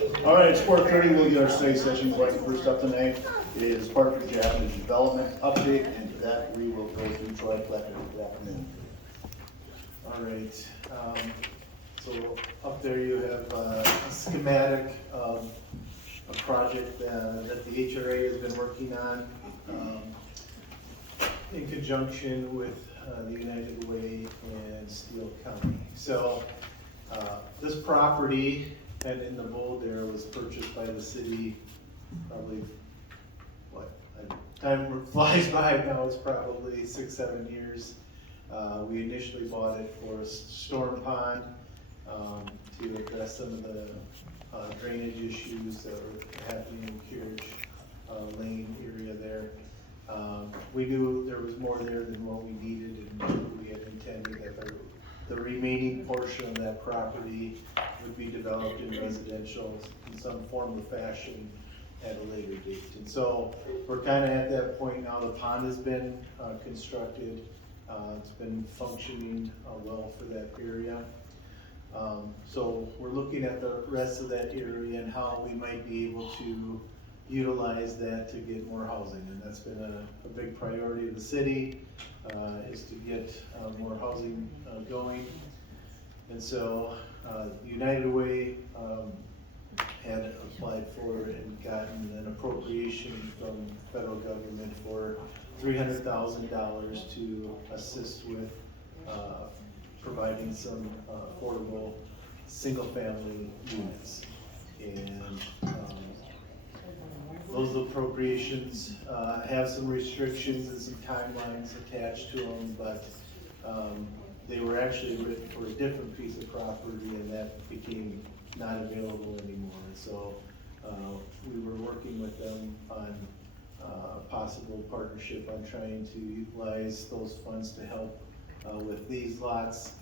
All right, it's 4:30, we'll get our study session going. First up tonight is Partridge Development update, and to that we will go through Troy Collector this afternoon. All right, so up there you have a schematic of a project that the HRA has been working on in conjunction with the United Way and Steele County. So this property, and in the bold there, was purchased by the city probably, time flies by now, it's probably 6-7 years. We initially bought it for a storm pond to address some of the drainage issues that were happening in Carriage Lane area there. We knew there was more there than what we needed, and we had intended that the remaining portion of that property would be developed in residential in some form or fashion at a later date. And so we're kind of at that point now. The pond has been constructed. It's been functioning well for that area. So we're looking at the rest of that area and how we might be able to utilize that to get more housing. And that's been a big priority of the city, is to get more housing going. And so United Way had applied for and gotten an appropriation from federal government for $300,000 to assist with providing some affordable single-family units. And those appropriations have some restrictions and some timelines attached to them, but they were actually written for a different piece of property, and that became not available anymore. And so we were working with them on a possible partnership on trying to utilize those funds to help with these lots.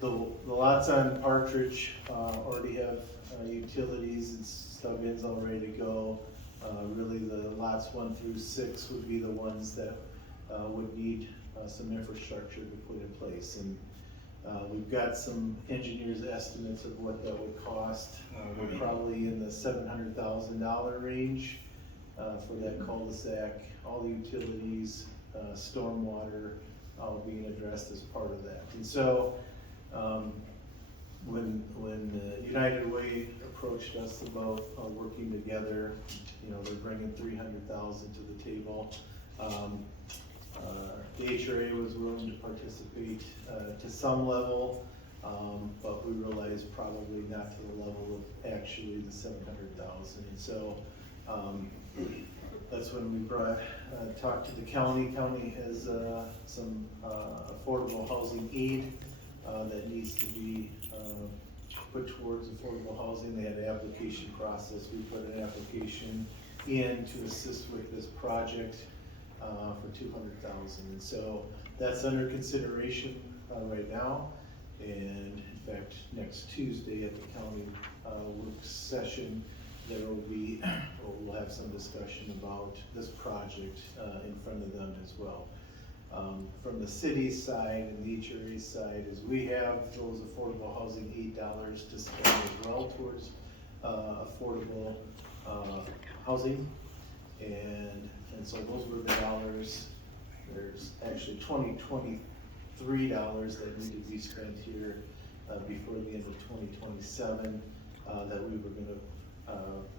The lots on Partridge already have utilities and stub-ins all ready to go. Really the lots 1 through 6 would be the ones that would need some infrastructure to put in place. And we've got some engineers' estimates of what that would cost. We're probably in the $700,000 range for that cul-de-sac, all the utilities, stormwater, all being addressed as part of that. And so when United Way approached us about working together, you know, they're bringing $300,000 to the table. The HRA was willing to participate to some level, but we realized probably not to the level of actually the $700,000. And so that's when we talked to the county. County has some affordable housing aid that needs to be put towards affordable housing. They had an application process. We put an application in to assist with this project for $200,000, and so that's under consideration right now. And in fact, next Tuesday at the county work session, we'll have some discussion about this project in front of them as well. From the city's side and the HRA side, is we have those affordable housing $8 to spend as well towards affordable housing, and so those were the dollars. There's actually $23 that need to be spent here before the end of 2027 that we were going to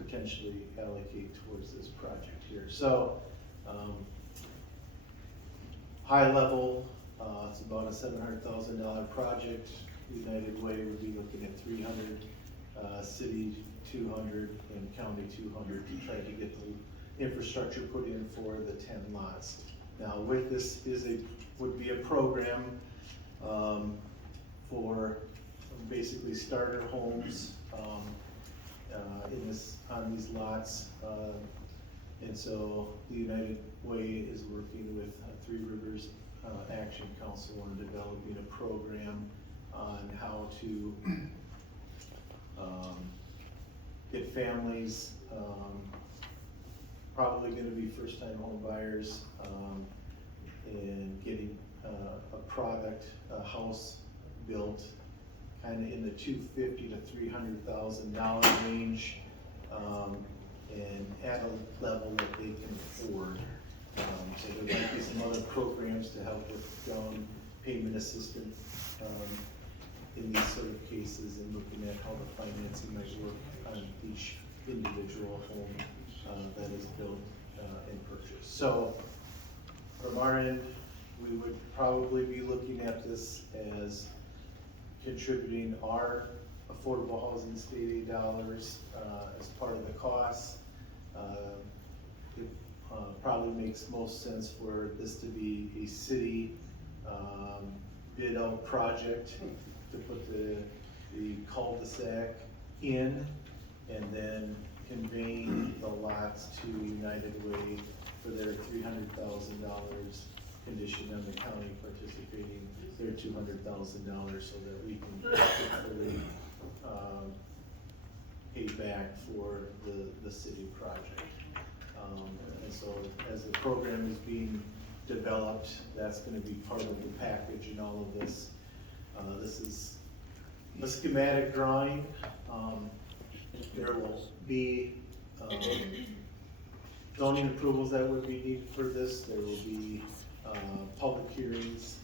potentially allocate towards this project here. So high level, it's about a $700,000 project. United Way would be looking at 300, city 200, and county 200 to try to get the infrastructure put in for the 10 lots. Now, with this would be a program for basically starter homes on these lots, and so the United Way is working with Three Rivers Action Council on developing a program on how to get families, probably going to be first-time home buyers, and getting a house built kind of in the $250,000 to $300,000 range, and at a level that they can afford. So there might be some other programs to help with down payment assistance, in these sort of cases, and looking at how the financing might work on each individual home that is built and purchased. So from our end, we would probably be looking at this as contributing our affordable housing state aid dollars as part of the cost. It probably makes most sense for this to be a city bid out project to put the cul-de-sac in, and then conveying the lots to United Way for their $300,000, conditioned on the county participating their $200,000, so that we can hopefully pay back for the city project. And so as the program is being developed, that's gonna be part of the package in all of this. This is a schematic drawing. There will be zoning approvals that would be needed for this. There will be public hearings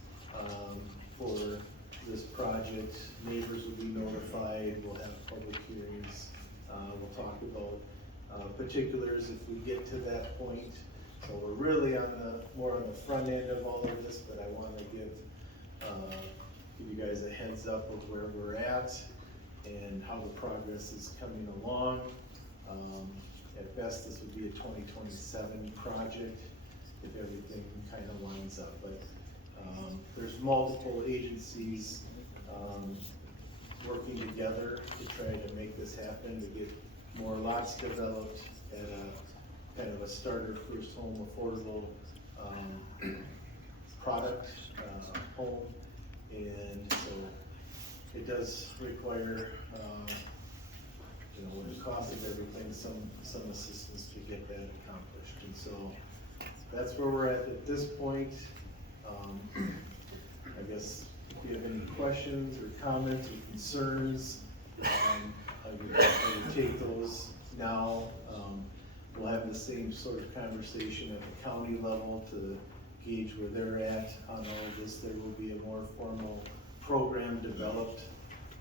for this project. Neighbors will be notified. We'll have public hearings. We'll talk about particulars if we get to that point. So we're really more on the front end of all of this, but I want to give you guys a heads up of where we're at and how the progress is coming along. At best, this would be a 2027 project if everything kind of lines up. But there's multiple agencies working together to try to make this happen, to get more lots developed at a kind of a starter first home affordable product home. And so it does require, with the cost of everything, some assistance to get that accomplished. And so that's where we're at this point. I guess if you have any questions or comments or concerns, I would take those now. We'll have the same sort of conversation at the county level to gauge where they're at on all of this. There will be a more formal program developed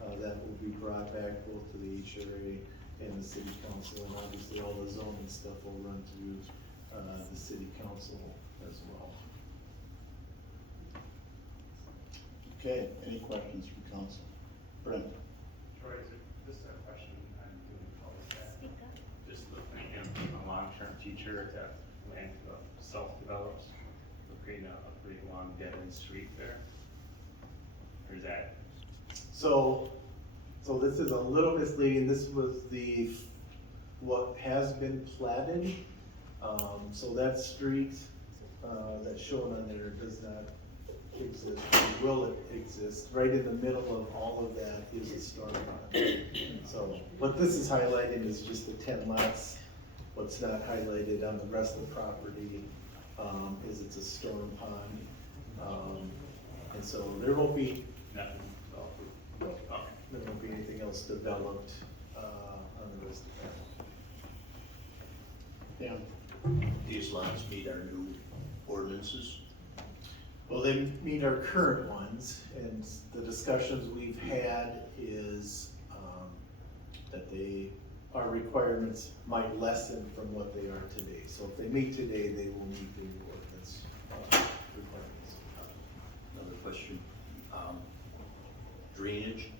that will be brought back both to the HRA and the city council, and obviously all the zoning stuff will run through the city council as well. Okay, any questions from council? Brent? Troy, this is a question I'm doing cul-de-sac. Just looking at a long-term teacher that land self-develops, we're creating a pretty long dead-end street there. Or is that? So this is a little misleading. This was what has been platted. So that street that's shown on there does not exist. Will it exist? Right in the middle of all of that is a storm pond. So what this is highlighting is just the 10 lots. What's not highlighted on the rest of the property is it's a storm pond. And so there won't be Nothing. there won't be anything else developed on the rest of that. Yeah. These lots meet our new ordinances? Well, they meet our current ones, and the discussions we've had is that our requirements might lessen from what they are today. So if they meet today, they will meet the new ordinance requirements. Another question, drainage,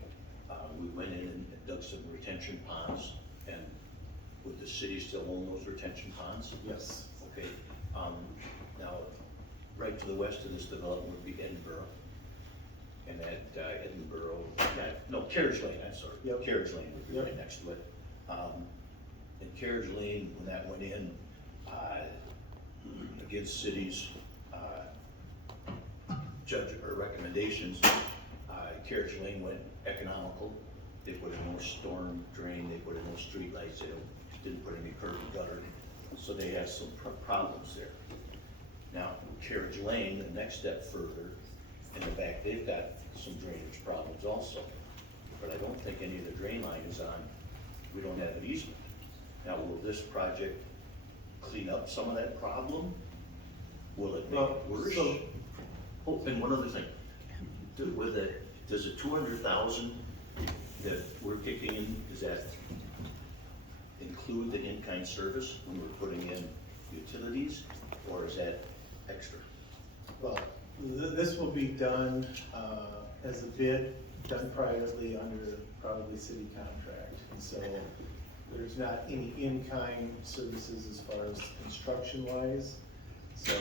we went in and dug some retention ponds, and would the city still own those retention ponds? Yes. Okay, now, right to the west of this development would be Edinburgh, and that Carriage Lane, I'm sorry. Yep. Carriage Lane would be Yep. right next to it. And Carriage Lane, when that went in, against cities' judge or recommendations, Carriage Lane went economical. They put in more storm drain, they put in more street lights, they didn't put any curb and gutter, so they have some problems there. Now, Carriage Lane, the next step further, in the back, they've got some drainage problems also. but I don't think any of the drain line is on, we don't have an easement. Now, will this project clean up some of that problem? Will it make Well, it worse? so- Oh, and one other thing, with it, does the 200,000 that we're kicking in, does that include the in-kind service when we're putting in utilities, or is that extra? Well, this will be done, as a bid, done privately under probably city contract. And so there's not any in-kind services as far as construction wise. So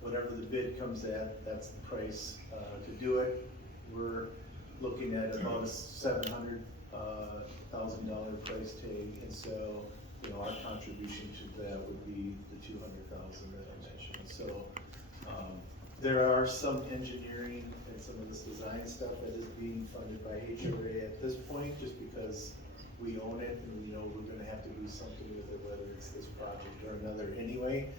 whatever the bid comes at, that's the price, to do it. We're looking at about a $700,000 price tag. And so, you know, our contribution to that would be the 200,000 that I mentioned. So, there are some engineering and some of this design stuff that is being funded by HOA at this point, just because we own it and we know we're gonna have to do something with it, whether it's this project or another anyway.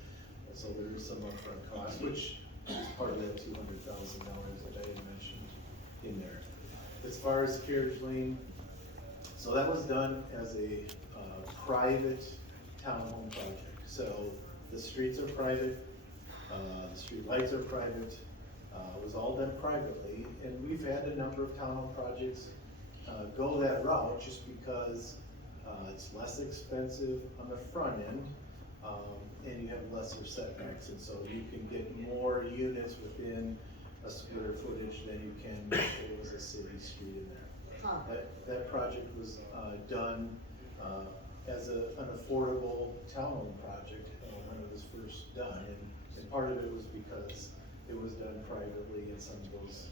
And so there is some upfront cost, which is part of that $200,000 that I had mentioned in there. As far as Carriage Lane, so that was done as a private townhome project. So the streets are private, the street lights are private, it was all done privately, and we've had a number of townhome projects go that route just because it's less expensive on the front end, and you have lesser setbacks, and so you can get more units within a square footage than you can if it was a city street in there. That project was done as an affordable townhome project when it was first done, and part of it was because it was done privately, and some of those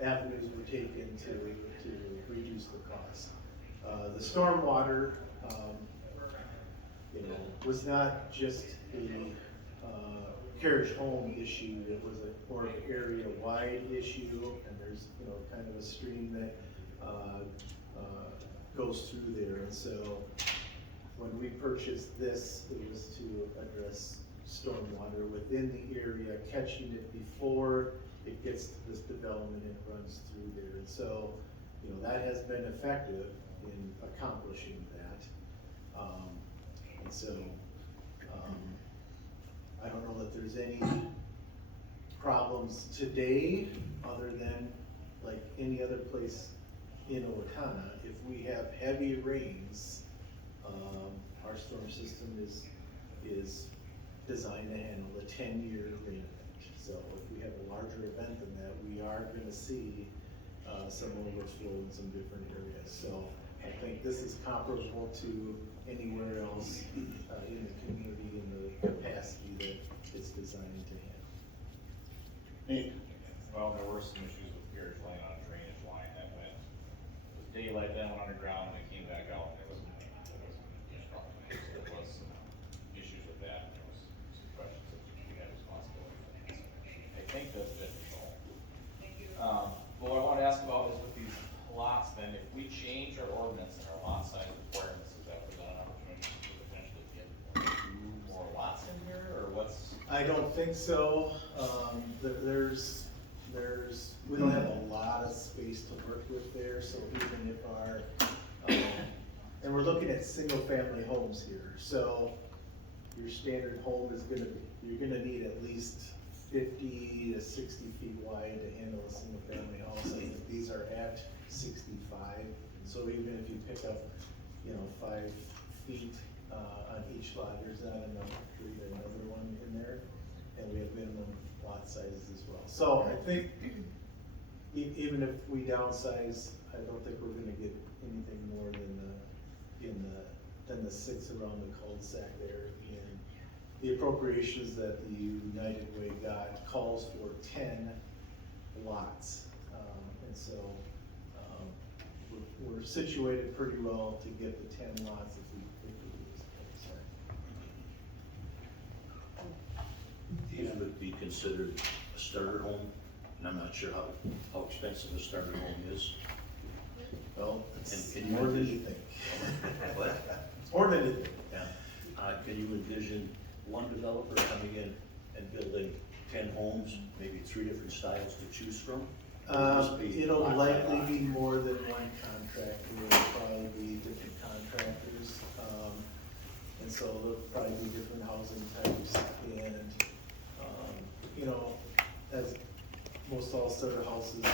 avenues were taken to reduce the cost. The stormwater, you know, was not just a Carriage Home issue, it was a more area-wide issue, and there's, you know, kind of a stream that goes through there, and so when we purchased this, it was to address stormwater within the area, catching it before it gets to this development and runs through there. And so, you know, that has been effective in accomplishing that. And so, I don't know that there's any problems today, other than like any other place in Owatonna. If we have heavy rains, our storm system is designed to handle a 10-year rain event. So if we have a larger event than that, we are gonna see some overflow in some different areas. So I think this is comparable to anywhere else in the community in the capacity that it's designed to handle. Well, there were some issues with Carriage Lane on a drainage line that went, it was daylight, then went underground, and it came back out, and there was some issues with that, and there was some questions that we had responsibility for. I think that's been resolved. But what I wanted to ask about is with these lots, then, if we change our ordinance and our lot size requirements, is that present an opportunity to potentially get more lots in here, or what's? I don't think so. We don't have a lot of space to work with there, so even if our, and we're looking at single-family homes here, so your standard home is you're gonna need at least 50 to 60 feet wide to handle a single-family house. I think these are at 65, so even if you pick up, you know, 5 feet on each lot, there's not enough to create another one in there, and we have minimum lot sizes as well. So I think even if we downsize, I don't think we're gonna get anything more than the 6 around the cul-de-sac there. And the appropriations that the United Way got calls for 10 lots. And so we're situated pretty well to get the 10 lots if we do this. These would be considered a starter home, and I'm not sure how expensive a starter home is. Well, it's And can you more than you envision- think. What? It's more than you think. Yeah. Can you envision one developer coming in and building 10 homes, maybe 3 different styles to choose from? just be It'll lot by likely lot? be more than one contractor, it'll probably be different contractors. And so there'll probably be different housing types and, you know, as most all starter houses,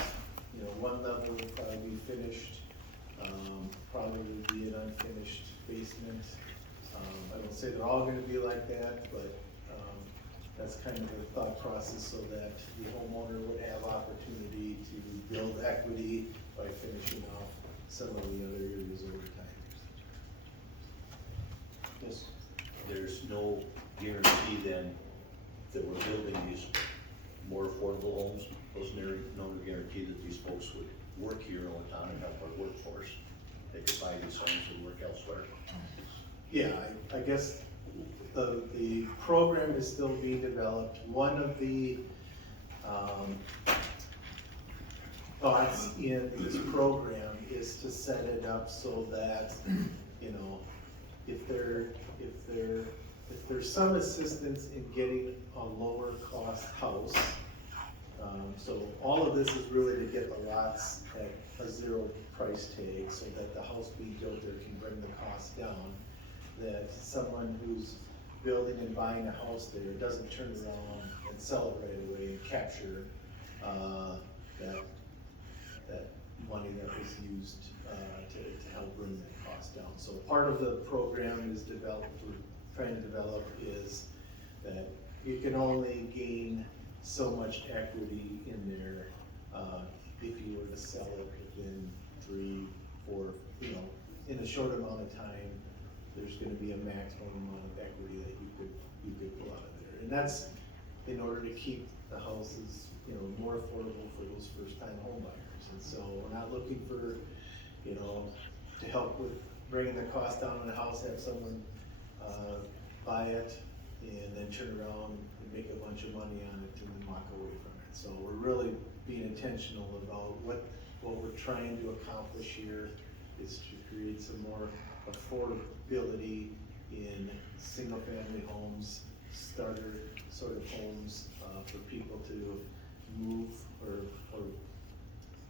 you know, one level will probably be finished, probably would be an unfinished basement. I don't say they're all gonna be like that, but, that's kind of the thought process so that the homeowner would have opportunity to build equity by finishing off some of the other areas over time. Yes. There's no guarantee then that we're building these more affordable homes. There's no guarantee that these folks would work here in Owatonna and help our workforce. They could buy these homes and work elsewhere. Yeah, I guess the program is still being developed. One of the, thoughts in this program is to set it up so that, you know, if there's some assistance in getting a lower cost house, so all of this is really to get the lots at a zero price tag so that the house being built there can bring the cost down. That someone who's building and buying a house there doesn't turn around and sell it right away and capture, that money that was used, to help bring that cost down. So part of the program is trying to develop is that you can only gain so much equity in there, if you were to sell it within 3, 4, you know, in a short amount of time, there's gonna be a maximum amount of equity that you could pull out of there. And that's in order to keep the houses, you know, more affordable for those first-time home buyers. And so we're not looking for, you know, to help with bringing the cost down on the house, have someone, buy it and then turn around and make a bunch of money on it and then walk away from it. So we're really being intentional about what we're trying to accomplish here is to create some more affordability in single-family homes, starter sort of homes, for people to move or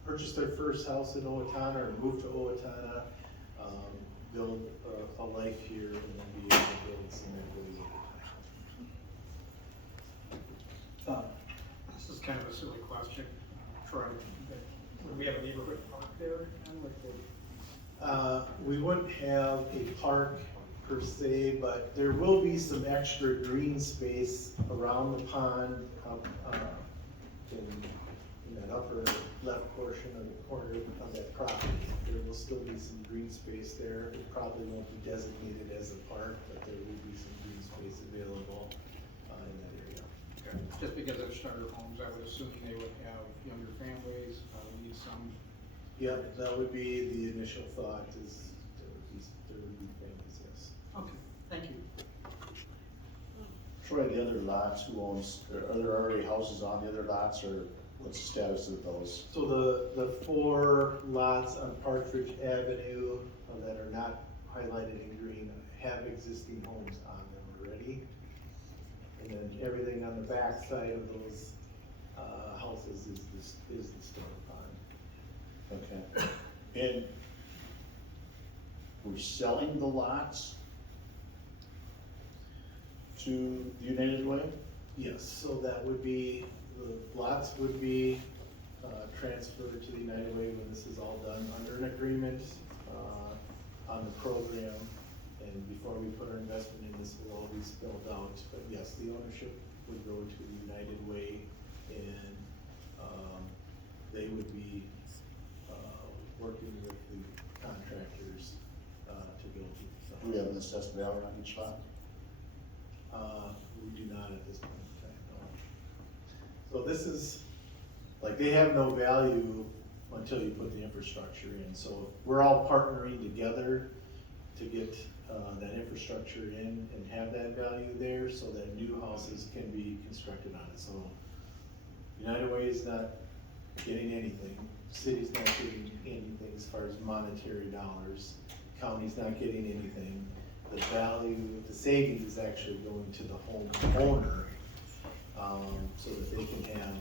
purchase their first house in Owatonna or move to Owatonna, build a life here and then be able to build some equity over time. This is kind of a silly question, Troy, but would we have a neighborhood park there? And like We wouldn't have a park per se, but there will be some extra green space around the pond up, in that upper left portion of the corner of that property. There will still be some green space there. It probably won't be designated as a park, but there will be some green space available, in that area. Okay. Just because they're starter homes, I would assume they would have younger families, need some. Yeah, that would be the initial thought is there would be families, yes. Okay, thank you. Troy, the other lots, who owns, are there already houses on the other lots, or what's the status of those? So the 4 lots on Partridge Avenue that are not highlighted in green have existing homes on them already. And then everything on the back side of those, houses is the storm pond. Okay. And we're selling the lots to United Way? Yes, so that would be, the lots would be, transferred to the United Way when this is all done under an agreement, on the program. And before we put our investment in this, will all be spelled out, but yes, the ownership would go to the United Way and, they would be, working with the contractors, to build the Do we have an assessed value on each lot? We do not at this point in time, no. So this is, like, they have no value until you put the infrastructure in, so we're all partnering together to get, that infrastructure in and have that value there, so that new houses can be constructed on it, so United Way is not getting anything, city's not getting anything as far as monetary dollars, county's not getting anything. The value, the savings is actually going to the homeowner, so that they can have,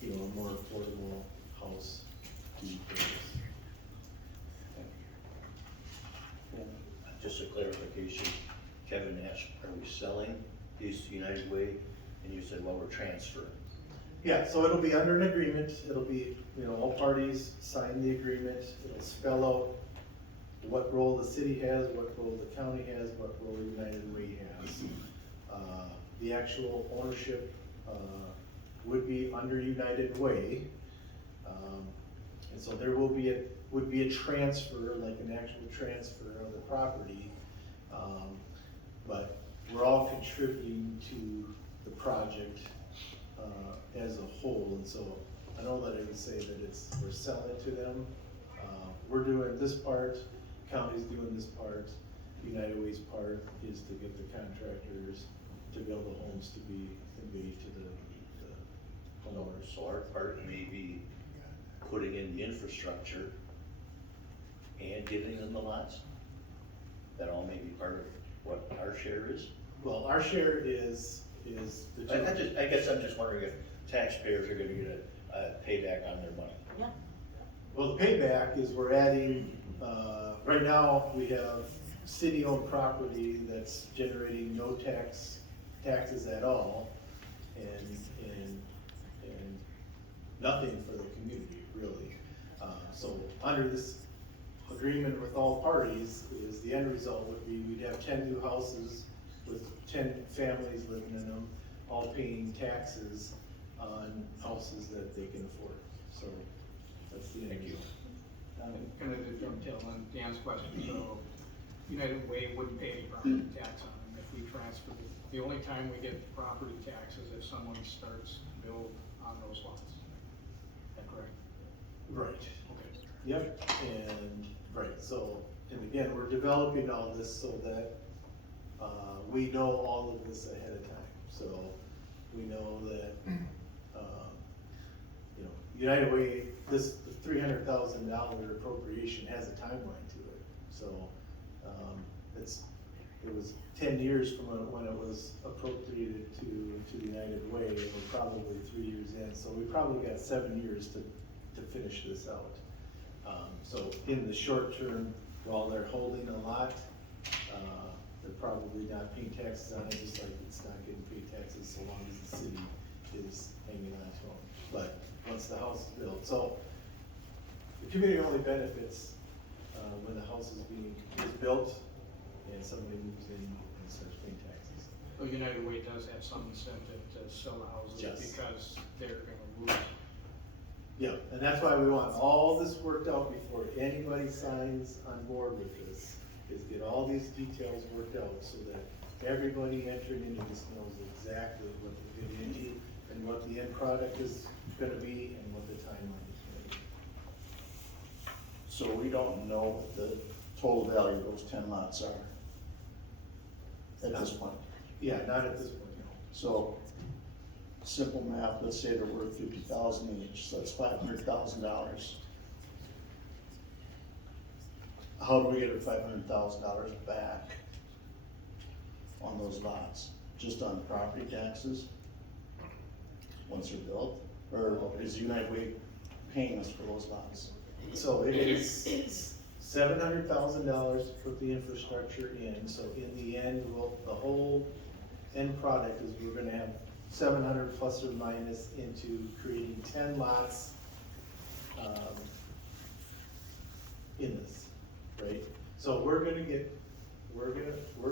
you know, a more affordable house to be purchased. Just a clarification, Kevin asked, are we selling these to United Way? And you said, well, we're transferring. Yeah, so it'll be under an agreement, it'll be, all parties sign the agreement, it'll spell out what role the city has, what role the county has, what role United Way has. The actual ownership, would be under United Way. And so there would be a transfer, like an actual transfer of the property. But we're all contributing to the project, as a whole, and so I know that I would say that we're selling it to them. We're doing this part, county's doing this part, United Way's part is to get the contractors to build the homes to be conveyed to the homeowners. So our part may be putting in the infrastructure and giving them the lots? That all may be part of what our share is? Well, our share is the. I guess I'm just wondering if taxpayers are gonna get a payback on their money. Yeah. Well, the payback is we're adding, right now, we have city-owned property that's generating no taxes at all, and nothing for the community, really. So under this agreement with all parties, is the end result would be, we'd have 10 new houses with 10 families living in them, all paying taxes on houses that they can afford. So that's the end result. Kind of to dovetail on Dan's question, so United Way wouldn't pay any property tax on them if we transferred it. The only time we get property tax is if someone starts to build on those lots. Is that correct? Right. Okay. Yep, and, right, so, and again, we're developing all this so that, we know all of this ahead of time. So, we know that, United Way, this $300,000 appropriation has a timeline to it. So, it was 10 years from when it was appropriated to the United Way, and we're probably 3 years in, so we probably got 7 years to finish this out. So in the short term, while they're holding a lot, they're probably not paying taxes on it, just like it's not getting paid taxes so long as the city is hanging on to them. But once the house is built, so the community only benefits, when the house is built and somebody moves in and starts paying taxes. So United Way does have some incentive to sell the houses Yes. because they're gonna lose. Yeah, and that's why we want all this worked out before anybody signs on board with this, is get all these details worked out so that everybody entering into this knows exactly what they're getting into and what the end product is gonna be and what the timeline is gonna be. So we don't know what the total value of those 10 lots are at this point. Yeah, not at this point, no. So, simple math, let's say they're worth 50,000 each, so that's $500,000. How do we get our $500,000 back on those lots? Just on property taxes? Once they're built? Or is United Way paying us for those lots? So it is $700,000 to put the infrastructure in, so in the end, the whole end product is we're gonna have 700 plus or minus into creating 10 lots, in this, right? So we're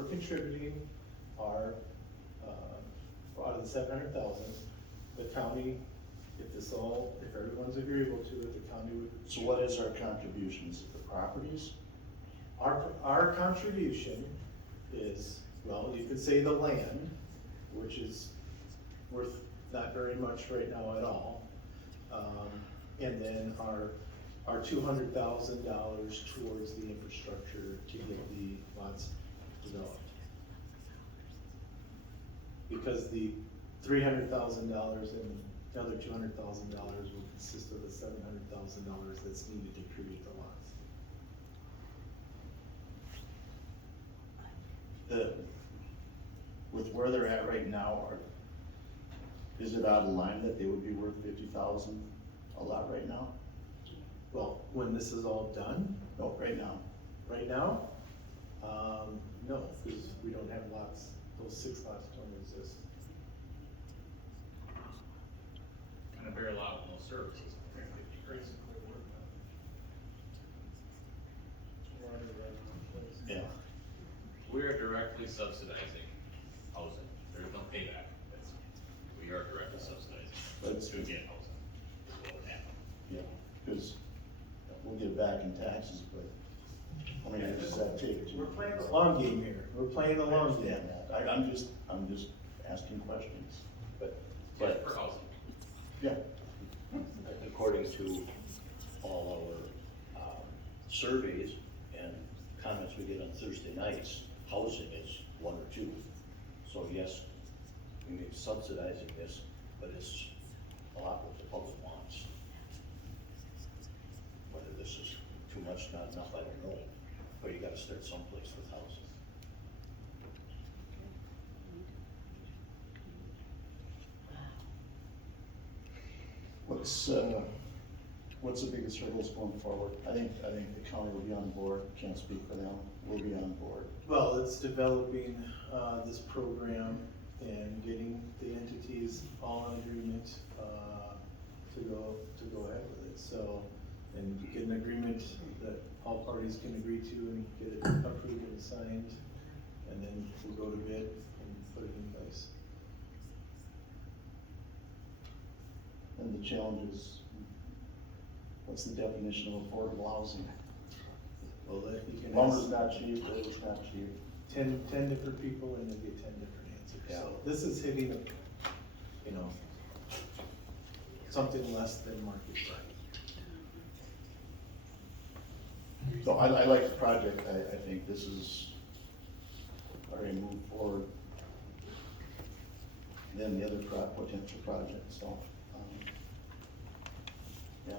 contributing our, out of the 700,000, the county, if everyone's agreeable to it, the county would. So what is our contribution? Is it the properties? Our contribution is, well, you could say the land, which is worth not very much right now at all. And then our $200,000 towards the infrastructure to get the lots developed. Because the $300,000 and the other $200,000 will consist of the $700,000 that's needed to create the lots. With where they're at right now, is it out of line that they would be worth 50,000 a lot right now? when this is all done, No, right now. right now, no, because we don't have lots, those 6 lots don't exist. And a very lot with no services. Yeah. We are directly subsidizing housing, there is no payback, we are directly subsidizing That's to get housing. Is what would happen. Yeah, because we'll get it back in taxes, but how many years does that take? We're playing the long game here, we're playing the long game. understand that. I'm just asking questions. But For housing. Yeah. according to all our, surveys and comments we get on Thursday nights, housing is 1 or 2. So yes, we may be subsidizing this, but it's a lot what the public wants. Whether this is too much, not enough, I don't know, but you gotta start someplace with housing. What's the biggest hurdles going forward? I think the county will be on board, can't speak for them, we'll be on board. Well, it's developing, this program and getting the entities all in agreement, to go ahead with it, so, and get an agreement that all parties can agree to and get it approved and signed, and then we'll go to bid and put it in place. And the challenge is, what's the definition of affordable housing? Well, that you can Lumber's ask not cheap, labor's not cheap. 10 different people and you get 10 different answers, Yeah. so this is hitting, you know, something less than market price. So I like the project, I think this is already moved forward than the other potential projects, so, yeah.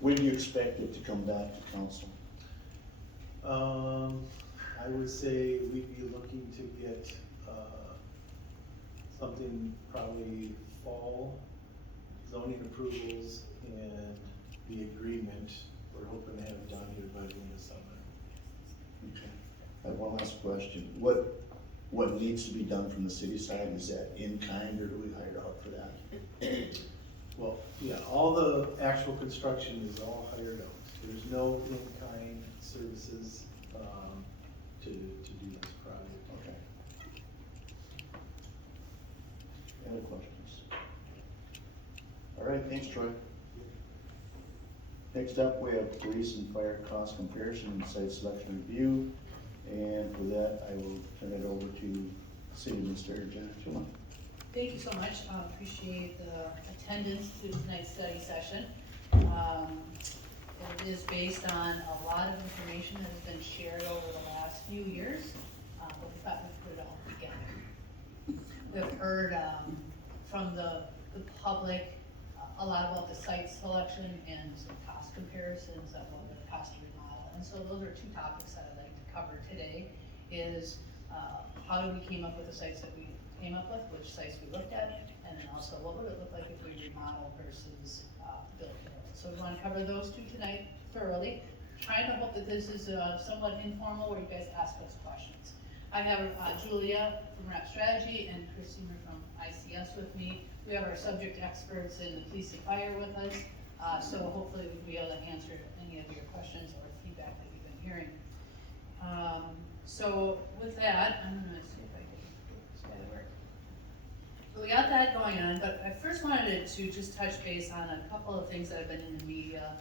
When do you expect it to come back to council? I would say we'd be looking to get, something probably fall, zoning approvals and the agreement, we're hoping to have it done here by the end of summer. Okay. I have one last question. What needs to be done from the city side? Is that in kind or do we hire out for that? Well, yeah, all the actual construction is all hired out, there's no in-kind services, to do this project. Okay. Any other questions? All right, thanks, Troy. Next up, we have police and fire cost comparison and site selection review. And for that, I will turn it over to City Administrator Janet Schulman. Thank you so much. Appreciate the attendance to tonight's study session. It is based on a lot of information that has been shared over the last few years, but we thought we'd put it all together. We've heard from the public a lot about the site selection and some cost comparisons of what the cost to remodel. And so those are 2 topics that I'd like to cover today, is how we came up with the sites that we came up with, which sites we looked at, and then also what would it look like if we remodel versus build. So we want to cover those 2 tonight thoroughly, trying to hope that this is somewhat informal where you guys ask us questions. I have Julia from Rep Strategy and Christina from ICS with me. We have our subject experts in the police and fire with us, so hopefully we'll be able to answer any of your questions or feedback that you've been hearing. So with that, I'm gonna see if I can get this guy to work. So we got that going on, but I first wanted to just touch base on a couple of things that have been in the media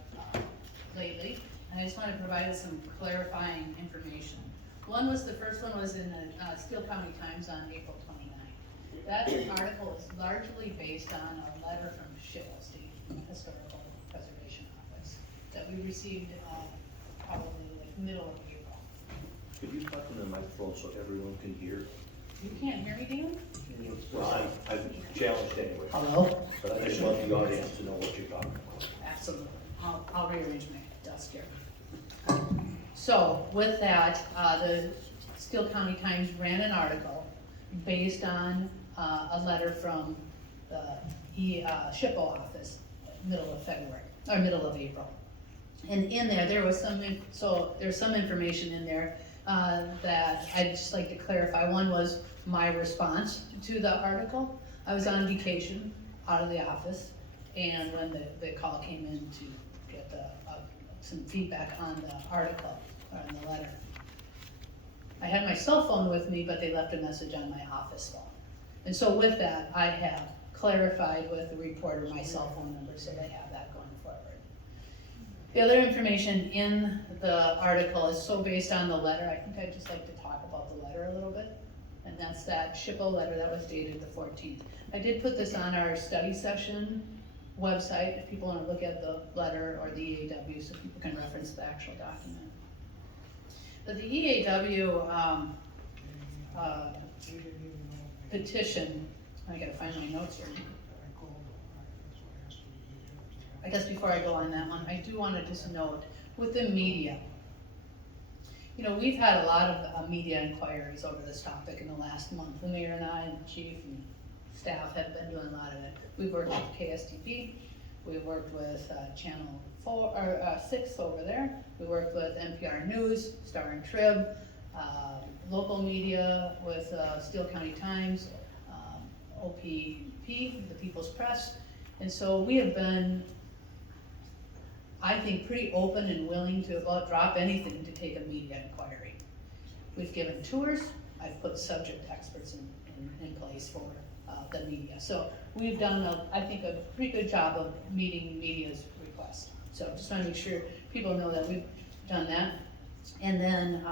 lately, and I just want to provide some clarifying information. The first one was in the Steele County Times on April 29th. That article is largely based on a letter from SHPO, State Historical Preservation Office, that we received probably like middle of April. Could you talk into the microphone so everyone can hear? You can't hear me, Dan? Well, I'm challenged anyway, Hello? but I just want the audience to know what you're talking about. Absolutely. I'll rearrange my desk here. So with that, the Steele County Times ran an article based on a letter from the SHPO office, middle of February, or middle of April. And in there, there's some information in there, that I'd just like to clarify. One was my response to the article. I was on vacation, out of the office, and when the call came in to get some feedback on the article, or on the letter. I had my cell phone with me, but they left a message on my office phone. And so with that, I have clarified with the reporter my cell phone number, so they have that going forward. The other information in the article is so based on the letter. I think I'd just like to talk about the letter a little bit. And that's that SHPO letter that was dated the 14th. I did put this on our study session website, if people wanna look at the letter or the EAW, so people can reference the actual document. But the EAW, petition, I gotta find my notes here. I guess before I go on that one, I do wanna just note, with the media, you know, we've had a lot of media inquiries over this topic in the last month. The mayor and I and the chief and staff have been doing a lot of it. We've worked with KSTP, we've worked with Channel 6 over there, we worked with NPR News, Star and Trib, local media with Steele County Times, OPP, the People's Press. And so we have been, I think, pretty open and willing to about drop anything to take a media inquiry. We've given tours, I've put subject experts in place for the media. So we've done, I think, a pretty good job of meeting media's request. So just want to make sure people know that we've done that. And then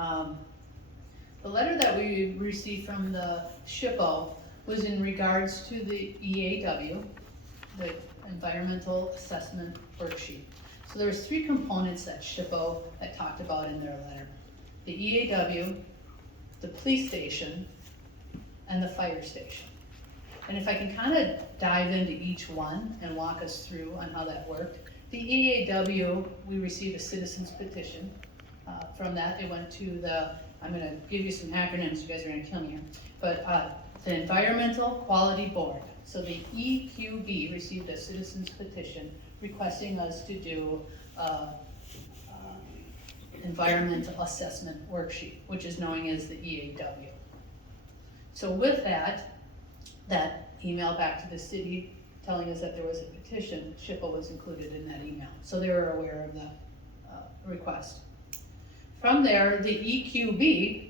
the letter that we received from the SHPO was in regards to the EAW, the Environmental Assessment Worksheet. So there was 3 components that SHPO had talked about in their letter. The EAW, the police station, and the fire station. And if I can kind of dive into each one and walk us through on how that worked. The EAW, we received a citizen's petition. From that, it went to the, I'm gonna give you some acronyms, you guys are gonna kill me here, but the Environmental Quality Board. So the EQB received a citizen's petition requesting us to do environmental assessment worksheet, which is known as the EAW. So with that email back to the city telling us that there was a petition, SHPO was included in that email. So they were aware of the request. From there, the EQB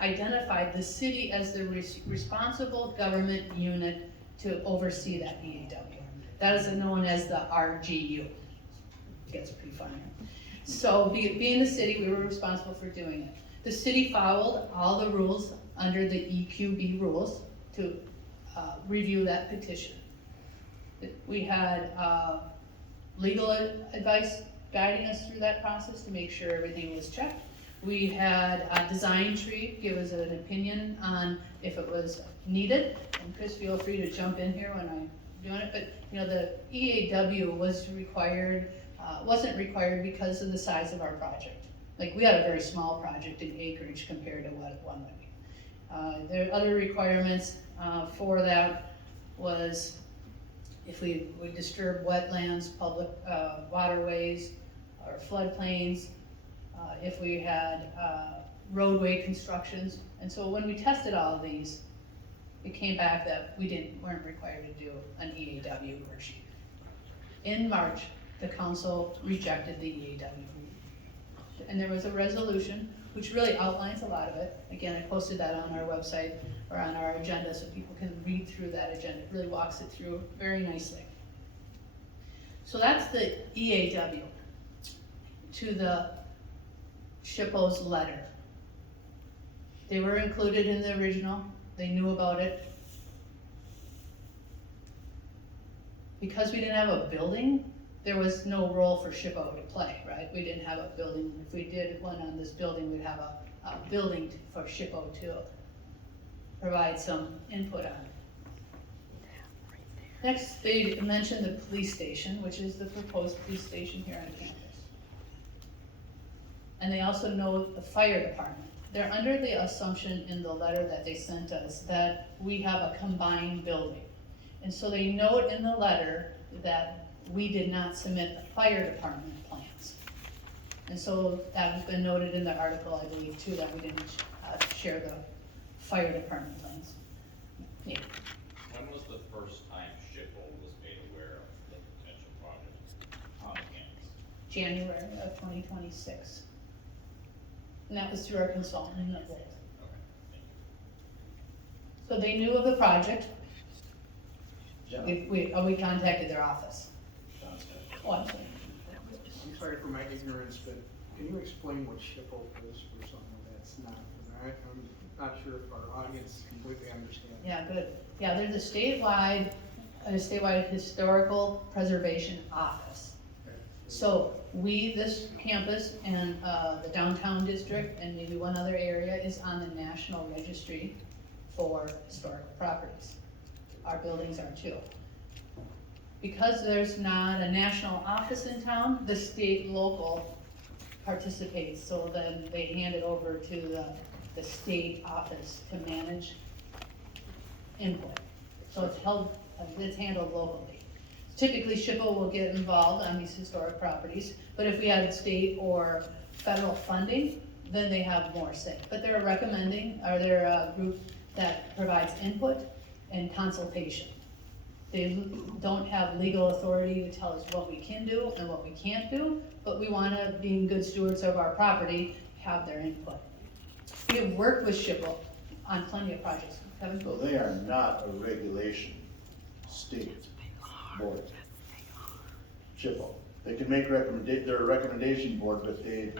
identified the city as the responsible government unit to oversee that EAW. That is known as the RGU. It gets pretty fun here. So being the city, we were responsible for doing it. The city followed all the rules under the EQB rules to review that petition. We had legal advice guiding us through that process to make sure everything was checked. We had a design tree give us an opinion on if it was needed. And Chris, feel free to jump in here when I'm doing it, but you know, the EAW was required, wasn't required because of the size of our project. Like, we had a very small project in acreage compared to what one would be. There are other requirements for that was if we would disturb wetlands, public waterways, or floodplains, if we had roadway constructions. And so when we tested all of these, it came back that we weren't required to do an EAW worksheet. In March, the council rejected the EAW. And there was a resolution which really outlines a lot of it. Again, I posted that on our website or on our agenda so people can read through that agenda. It really walks it through very nicely. So that's the EAW to the SHPO's letter. They were included in the original. They knew about it. Because we didn't have a building, there was no role for SHPO to play, right? We didn't have a building. If we did one on this building, we'd have a building for SHPO to provide some input on. Next, they mentioned the police station, which is the proposed police station here on campus. And they also note the fire department. They're under the assumption in the letter that they sent us that we have a combined building. And so they note in the letter that we did not submit the fire department plans. And so that has been noted in the article, I believe, too, that we didn't share the fire department plans. Yeah. When was the first time SHPO was made aware of the potential project on the campus? January of 2026. And that was through our consultant at Volt. Okay, thank you. So they knew of the project, Yeah. we contacted their office. Sounds good. Oh, I'm sorry. I'm sorry for my ignorance, but can you explain what SHPO is for someone that's not familiar? I'm not sure if our audience completely understands. Yeah, good. Yeah, there's a statewide historical preservation office. Okay. So we, this campus and the downtown district and maybe one other area is on the National Registry for Historical Properties. Our buildings are too. Because there's not a national office in town, the state local participates, so then they hand it over to the state office to manage input. So it's handled locally. Typically, SHPO will get involved on these historic properties, but if we had state or federal funding, then they have more say. But they're they're a group that provides input and consultation. They don't have legal authority to tell us what we can do and what we can't do, but we wanna, being good stewards of our property, have their input. We have worked with SHPO on plenty of projects. Kevin? So they are not a regulation state board. SHPO. They can make they're a recommendation board, but They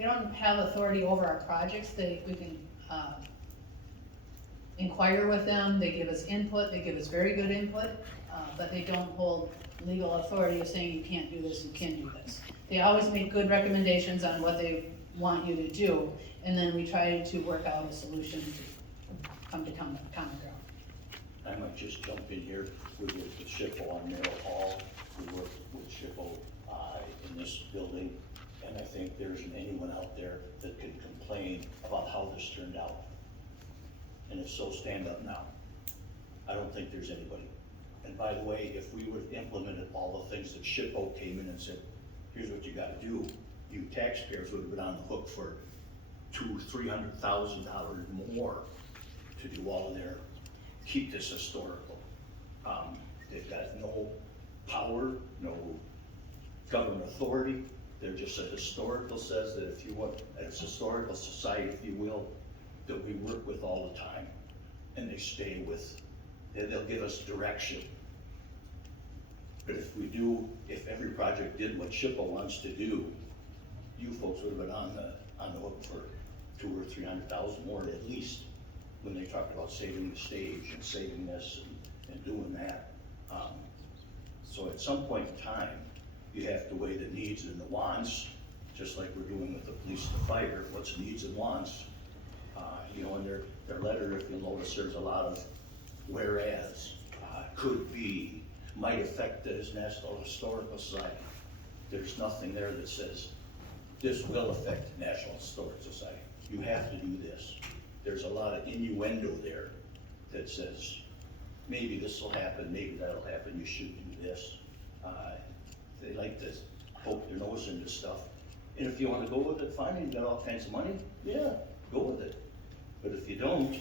don't have authority over our projects, we can, inquire with them, they give us input, they give us very good input, but they don't hold legal authority of saying you can't do this, you can do this. They always make good recommendations on what they want you to do, and then we try to work out a solution to come to common ground. I might just jump in here. We work with SHPO on Merrill Hall. We work with SHPO in this building. And I think there isn't anyone out there that could complain about how this turned out. And if so, stand up now. I don't think there's anybody. And by the way, if we would have implemented all the things that SHPO came in and said, here's what you gotta do, you taxpayers would have been on the hook for $200,000-300,000 more to do all of their, keep this historical. They've got no power, no government authority. They're just a historical, says that if you want, it's a historical society, if you will, that we work with all the time, and they stay with, they'll give us direction. But if every project did what SHPO wants to do, you folks would have been on the hook for $200,000 or $300,000 more at least, when they talked about saving the stage and saving this and doing that. So at some point in time, you have to weigh the needs and the wants, just like we're doing with the police and the fire, what's needs and wants. In their letter, if you'll notice, there's a lot of whereas, could be, might affect the National Historical Society. There's nothing there that says, this will affect the National Historic Society. You have to do this. There's a lot of innuendo there that says, maybe this will happen, maybe that'll happen, you should do this. They like to poke their nose into stuff. And if you wanna go with it, fine, you got all kinds of money, yeah, go with it. But if you don't,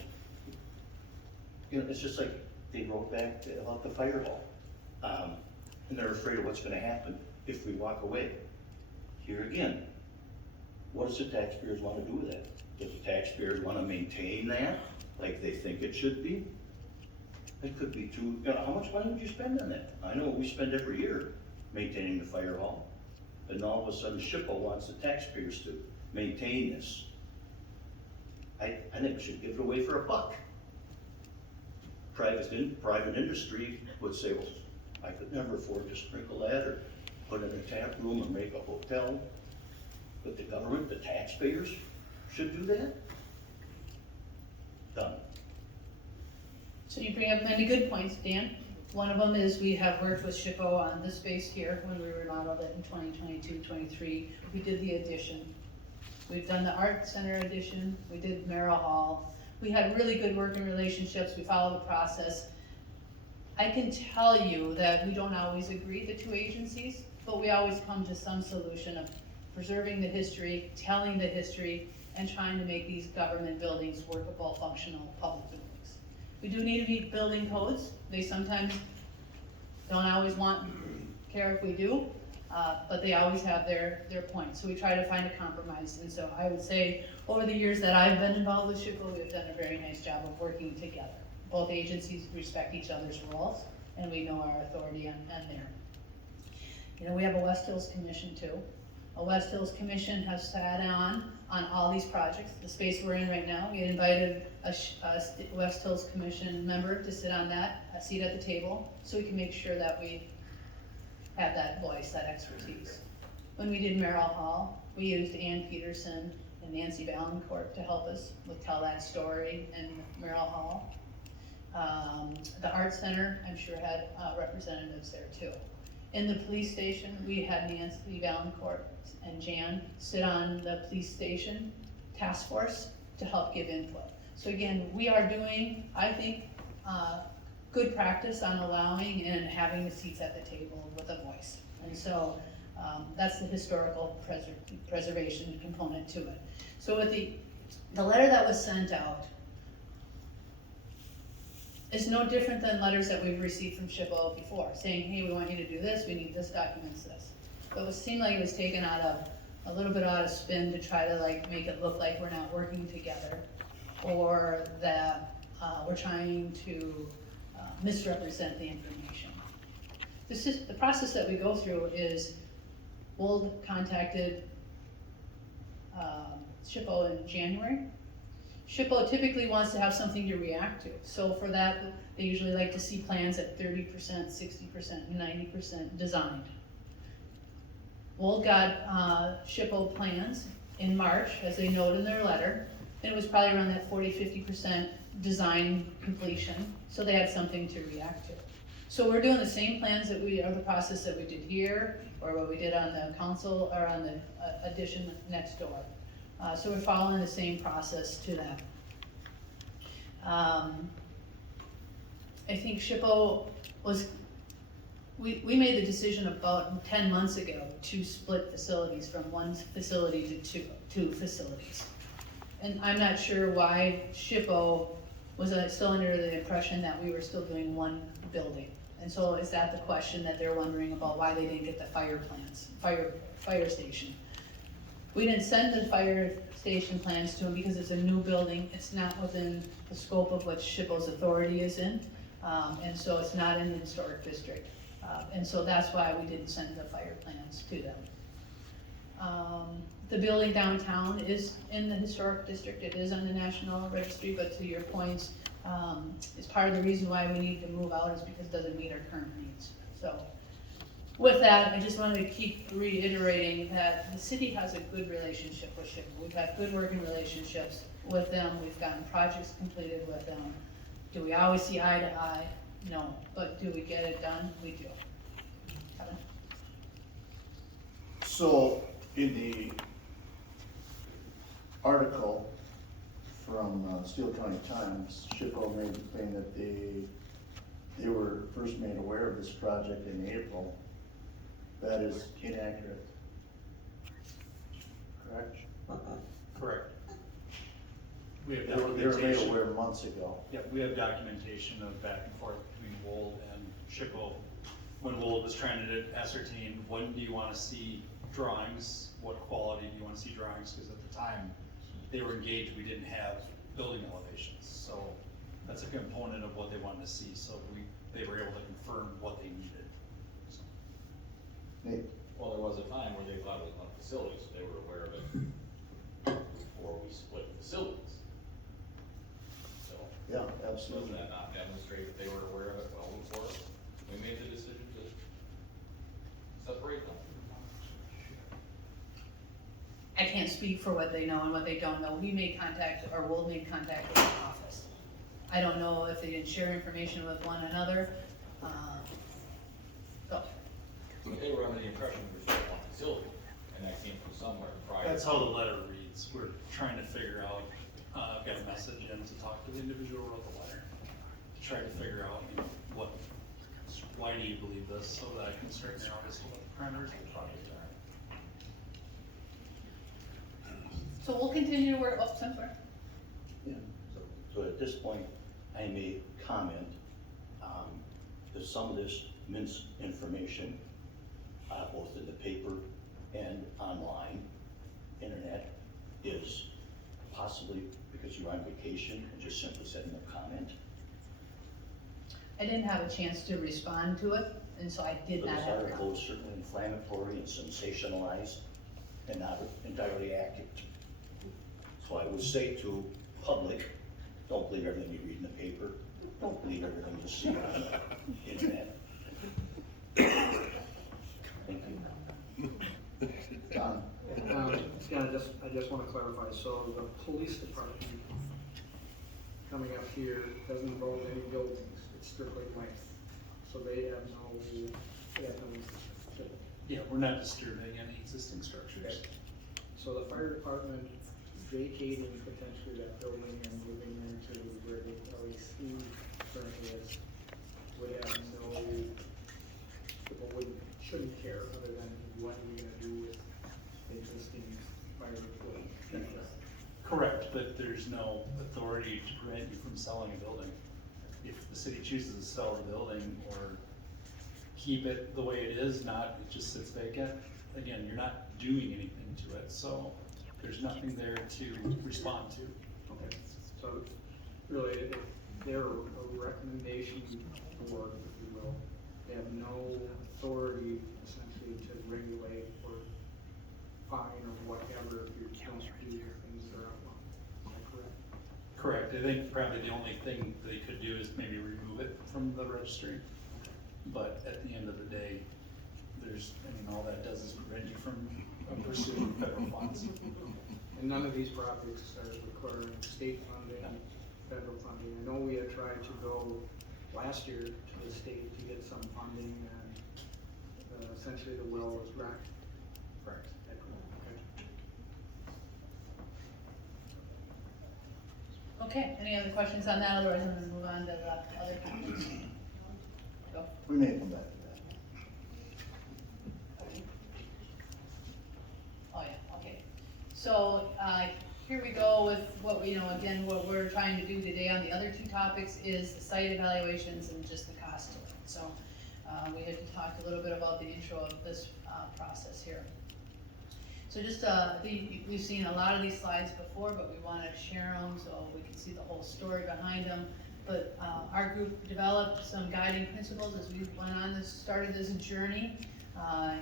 it's just like they wrote back about the fire hall. And they're afraid of what's gonna happen if we walk away. Here again, what does the taxpayers wanna do with that? Does the taxpayers wanna maintain that like they think it should be? It could be how much money would you spend on that? I know what we spend every year maintaining the fire hall. And all of a sudden SHPO wants the taxpayers to maintain this. I think we should give it away for $1. Private industry would say, well, I could never afford to sprinkle that or put in a tap room or make a hotel. But the government, the taxpayers, should do that? Done. So you bring up many good points, Dan. One of them is we have worked with SHPO on this space here when we remodeled it in 2022-23. We did the addition. We've done the art center addition. We did Merrill Hall. We had really good working relationships. We followed the process. I can tell you that we don't always agree, the two agencies, but we always come to some solution of preserving the history, telling the history, and trying to make these government buildings workable, functional public buildings. We do need to meet building codes. They sometimes don't always care if we do, but they always have their points. So we try to find a compromise. And so I would say, over the years that I've been involved with SHPO, we've done a very nice job of working together. Both agencies respect each other's roles, and we know our authority on there. You know, we have a West Hills Commission too. A West Hills Commission has sat on all these projects. The space we're in right now, we invited a West Hills Commission member to sit on that, a seat at the table, so we can make sure that we have that voice, that expertise. When we did Merrill Hall, we used Ann Peterson and Nancy Valancourt to help us tell that story in Merrill Hall. The Art Center, I'm sure, had representatives there too. In the police station, we had Nancy Valancourt and Jan sit on the police station task force to help give input. So again, we are doing, I think, good practice on allowing and having the seats at the table with a voice. And so that's the historical preservation component to it. So with the letter that was sent out is no different than letters that we've received from SHPO before, saying, hey, we want you to do this, we need this, documents this. But it seemed like it was taken a little bit out of spin to try to make it look like we're not working together, or that we're trying to misrepresent the information. The process that we go through is Wold contacted SHPO in January. SHPO typically wants to have something to react to. So for that, they usually like to see plans at 30%, 60%, 90% designed. Wold got SHPO plans in March, as they note in their letter, and it was probably around that 40-50% design completion, so they had something to react to. So we're doing the same plans or the process that we did here, or what we did on the council, or on the addition next door. So we're following the same process to that. I think SHPO we made the decision about 10 months ago to split facilities from one facility to two facilities. And I'm not sure why SHPO was still under the impression that we were still doing one building. And so is that the question that they're wondering about, why they didn't get the fire station? We didn't send the fire station plans to them because it's a new building. It's not within the scope of what SHPO's authority is in. And so it's not in the historic district. And so that's why we didn't send the fire plans to them. The building downtown is in the historic district. It is on the National Registry, but to your points, it's part of the reason why we need to move out is because it doesn't meet our current needs. So with that, I just wanted to keep reiterating that the city has a good relationship with SHPO. We've had good working relationships with them. We've gotten projects completed with them. Do we always see eye to eye? No. But do we get it done? We do. Kevin? So, in the article from Steele County Times, SHPO made the claim that they were first made aware of this project in April. That is inaccurate. Correct? Correct. We have They were made documentation. aware months ago. Yep, we have documentation of back and forth between Wold and SHPO. When Wold was trying to ascertain, when do you want to see drawings? What quality do you want to see drawings? Because at the time they were engaged, we didn't have building elevations. So that's a component of what they wanted to see. So they were able to confirm what they needed. So. Nate? Well, there was a time where they thought it was one facility, so they were aware of it before we split facilities. So, Yeah, doesn't absolutely. that not demonstrate that they were aware of it well before we made the decision to separate them? I can't speak for what they know and what they don't know. We made contact, or Wold made contact with the office. I don't know if they didn't share information with one another. So, They were under the impression we were just one facility, and that came from somewhere prior. That's how the letter reads. We're trying to figure out, I've got a message in to talk to the individual who wrote the letter, to try to figure out what why do you believe this, so that I can start narrowing as to what the parameters of the project are. So we'll continue to work, oh, I'm sorry. Yeah, so at this point, I may comment, that some of this misinformation, both in the paper and online, internet, is possibly because you're on vacation and just simply setting a comment. I didn't have a chance to respond to it, and so I did But not this have a article comment. is certainly inflammatory and sensationalized and not entirely accurate. So I would say to public, don't believe everything you read in the paper, don't believe everything you see on the internet. Thank you. Don, I just wanna clarify, so the police department coming up here doesn't involve any buildings, it's strictly length. So they have no. Yeah, we're not disturbing any existing structures. So the fire department vacating potentially that building and moving into where the LEC currently is, would have no, people shouldn't care other than what are we gonna do with the existing fire building. Correct, but there's no authority to prevent you from selling a building. If the city chooses to sell the building or keep it the way it is, it just sits vacant, again, you're not doing anything to it, so there's nothing there to respond to. Okay, so really, they're a recommendation board, if you will. They have no authority essentially to regulate or fine or whatever if you don't do the things that are outlined. Is that correct? Correct, I think probably the only thing they could do is maybe remove it from the registry. But at the end of the day, all that does is prevent you from pursuing federal funds. And none of these projects are requiring state funding, federal funding. I know we had tried to go last year to the state to get some funding, and essentially the well was wrecked. Correct. Okay, any other questions on that, otherwise I'm gonna move on to the other topics. Go. we may come back to that. Oh, yeah, okay. So, here we go with what we, again, what we're trying to do today on the other two topics is the site evaluations and just the cost of it. So, we had to talk a little bit about the intro of this, process here. So just, we've seen a lot of these slides before, but we wanted to share them so we can see the whole story behind them. But, our group developed some guiding principles as we went on started this journey.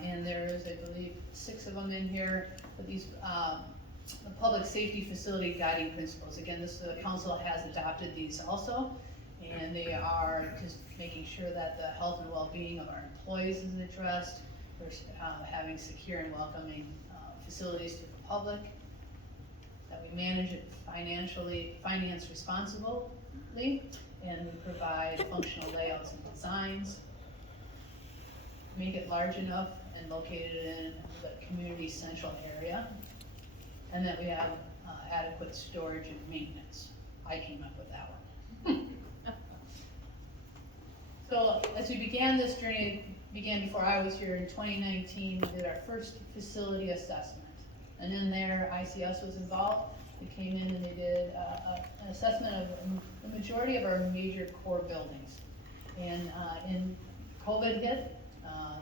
And there's, I believe, 6 of them in here, but these, the public safety facility guiding principles. Again, the council has adopted these also, and they are just making sure that the health and well-being of our employees is addressed. We're having secure and welcoming facilities to the public, that we manage it finance responsibly, and we provide functional layouts and designs, make it large enough and located in the community central area, and that we have adequate storage and maintenance. I came up with that one. So as we began this journey, began before I was here in 2019, we did our first facility assessment. And in there, ICS was involved. They came in and they did an assessment of the majority of our major core buildings. And in COVID hit,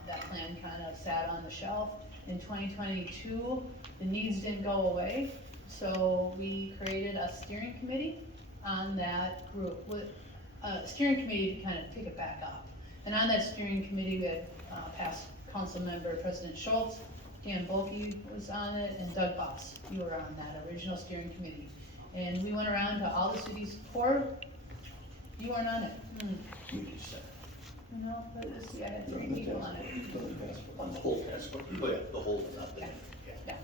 that plan kind of sat on the shelf. In 2022, the needs didn't go away, so we created a steering committee on that group, with a steering committee to kind of pick it back up. And on that steering committee, we had past council member President Schultz, Dan Bulkey was on it, and Doug Boss. You were on that original steering committee. And we went around to all the cities' core. You weren't on it. We just said, No, but let's see, I had 3 people on it. on the whole task, but yeah, the whole, not the, Yeah. yeah.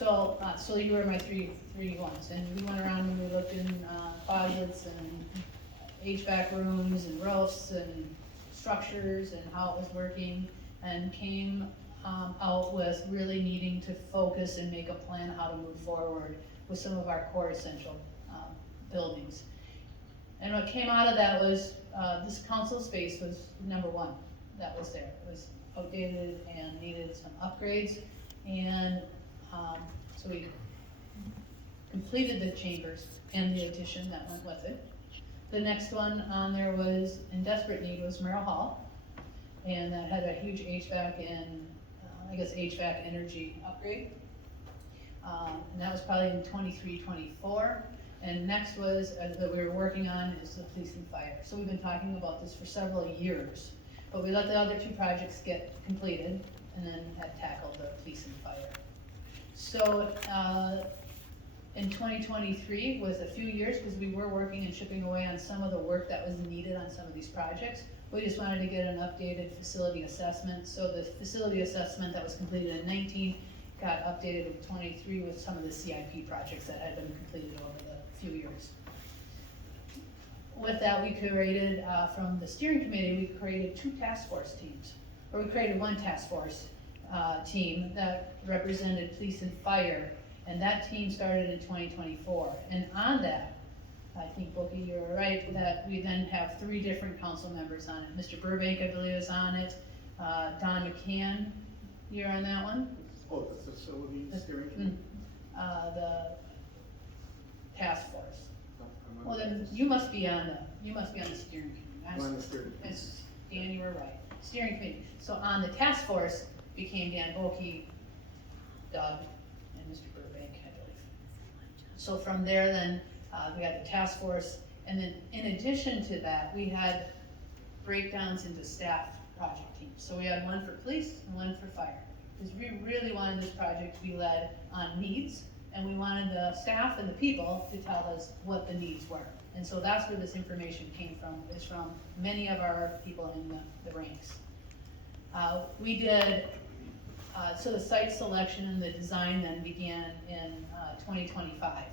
Yeah, so you were my three ones, and we went around and we looked in closets and HVAC rooms and roofs and structures and how it was working, and came out with really needing to focus and make a plan how to move forward with some of our core essential buildings. And what came out of that was this council space was number one. that was there. It was outdated and needed some upgrades, and, so we completed the chambers and the addition that went with it. The next one on there was, in desperate need, was Merrill Hall, and that had a huge HVAC and, I guess HVAC energy upgrade. And that was probably in 23, 24. And next was, that we were working on, is the police and fire. So we've been talking about this for several years, but we let the other two projects get completed, and then had tackled the police and fire. So, in 2023 was a few years, because we were working and chipping away on some of the work that was needed on some of these projects. We just wanted to get an updated facility assessment. So the facility assessment that was completed in 19 got updated in 23 with some of the CIP projects that had been completed over the few years. With that, we created, from the steering committee, we created two task force teams, or we created one task force team that represented police and fire, and that team started in 2024. And on that, I think, Bookie, you're right, that we then have 3 different council members on it. Mr. Burbank, I believe, is on it. Don McCann, you're on that one? Oh, the facility steering committee? The task force. I'm on Well, the- then, you must be on the steering committee. I'm on the steering committee. It's, Dan, you were right, steering committee. So on the task force became Dan Bokey, Doug, and Mr. Burbank, I believe. So from there then, we had the task force, and then in addition to that, we had breakdowns into staff project teams. So we had one for police and one for fire. Because we really wanted this project to be led on needs, and we wanted the staff and the people to tell us what the needs were. And so that's where this information came from, is from many of our people in the ranks. We did, so the site selection and the design then began in 2025.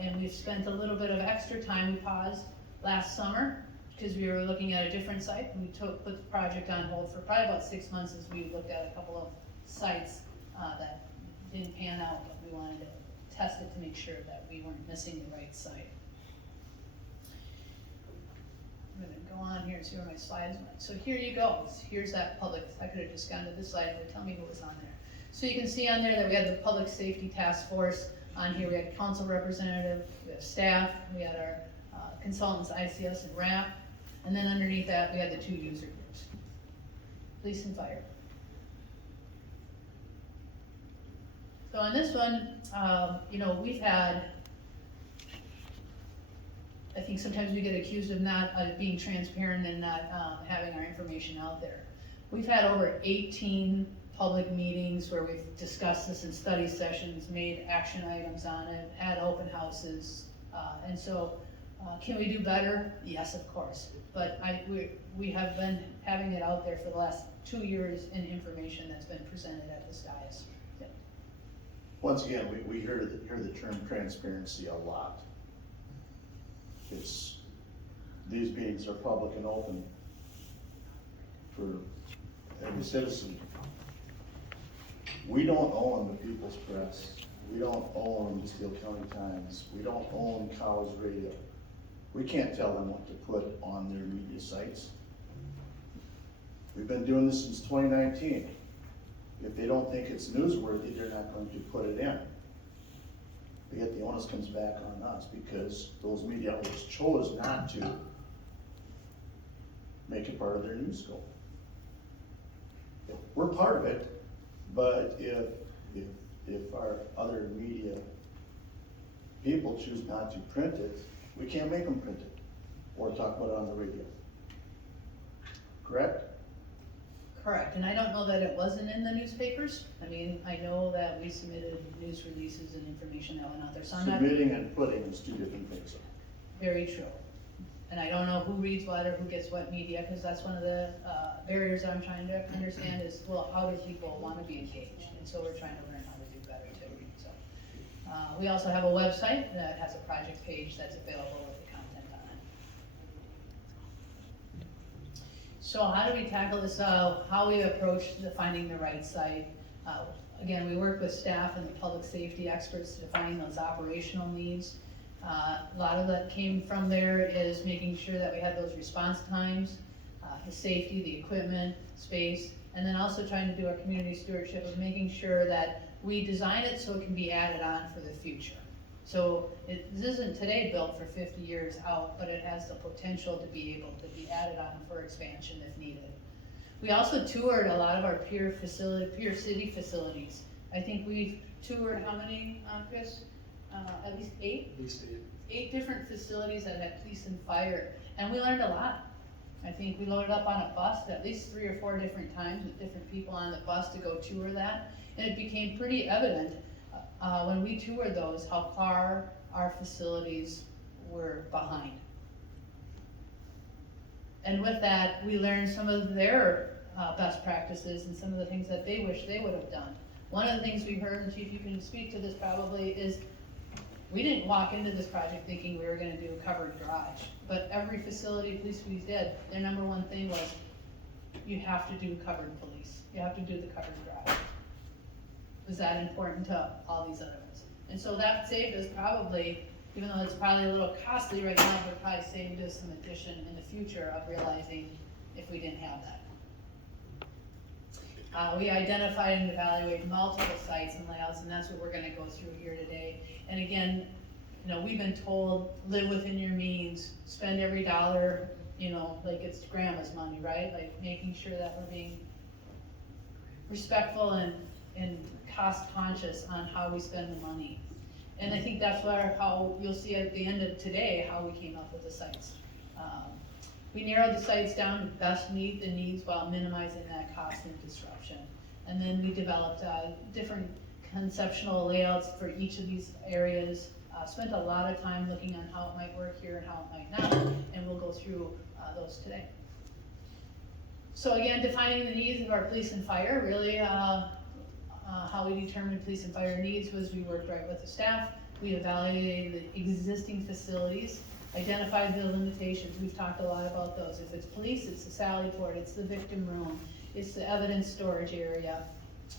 And we've spent a little bit of extra time. We paused last summer because we were looking at a different site, and we put the project on hold for probably about 6 months as we looked at a couple of sites that didn't pan out, but we wanted to test it to make sure that we weren't missing the right site. I'm gonna go on here and see where my slides went. So here you go. Here's that public, I could have just gone to this slide, but tell me what was on there. So you can see on there that we had the public safety task force. On here we had council representative, we have staff, we had our consultants, ICS and RAP, and then underneath that we had the 2 user groups, police and fire. So on this one, we've had, I think sometimes we get accused of not being transparent and not having our information out there. We've had over 18 public meetings where we've discussed this in study sessions, made action items on it, had open houses, and so can we do better? Yes, of course. But we have been having it out there for the last 2 years in information that's been presented at this dais. Yeah. Once again, we hear the term transparency a lot. These meetings are public and open for every citizen. We don't own the People's Press. We don't own the Steele County Times. We don't own Cows Radio. We can't tell them what to put on their media sites. We've been doing this since 2019. If they don't think it's newsworthy, they're not going to put it in. But yet the onus comes back on us because those media outlets chose not to make it part of their news scope. We're part of it, but if our other media people choose not to print it, we can't make them print it or talk about it on the radio. Correct? Correct, and I don't know that it wasn't in the newspapers. I mean, I know that we submitted news releases and information that went out there, so I'm not. Submitting and putting is 2 different things. Very true. And I don't know who reads what or who gets what media, because that's one of the barriers I'm trying to understand is, well, how do people want to be engaged? And so we're trying to learn how to do better too. So we also have a website that has a project page that's available with the content on it. So how do we tackle this? How we approach finding the right site? Again, we work with staff and the public safety experts to define those operational needs. A lot of that came from there is making sure that we had those response times, the safety, the equipment, space, and then also trying to do our community stewardship of making sure that we design it so it can be added on for the future. So this isn't today built for 50 years out, but it has the potential to be able to be added on for expansion if needed. We also toured a lot of our peer city facilities. I think we've toured how many, Chris? At least 8? At least 8 different facilities that had police and fire, and we learned a lot. I think we loaded up on a bus at least 3 or 4 different times with different people on the bus to go tour that, and it became pretty evident when we toured those how far our facilities were behind. And with that, we learned some of their best practices and some of the things that they wish they would have done. One of the things we heard, and Chief, you can speak to this probably, is we didn't walk into this project thinking we were gonna do a covered garage, but every facility police we did, their number one thing was, you have to do covered police, you have to do the covered garage. Was that important to all these other ones? And so that saved us probably, even though it's probably a little costly right now, but it probably saved us some addition in the future of realizing if we didn't have that. We identified and evaluated multiple sites and layouts, and that's what we're gonna go through here today. And again, you know, we've been told, live within your means, spend every dollar, you know, like it's grandma's money, right? Like making sure that we're being respectful and cost conscious on how we spend the money. And I think that's how you'll see at the end of today, how we came up with the sites. We narrowed the sites down to best meet the needs while minimizing that cost and disruption. And then we developed different conceptual layouts for each of these areas. Spent a lot of time looking on how it might work here and how it might not, and we'll go through those today. So again, defining the needs of our police and fire, really how we determined police and fire needs was we worked right with the staff, we evaluated the existing facilities, identified the limitations. We've talked a lot about those. If it's police, it's the sally port, it's the victim room, it's the evidence storage area,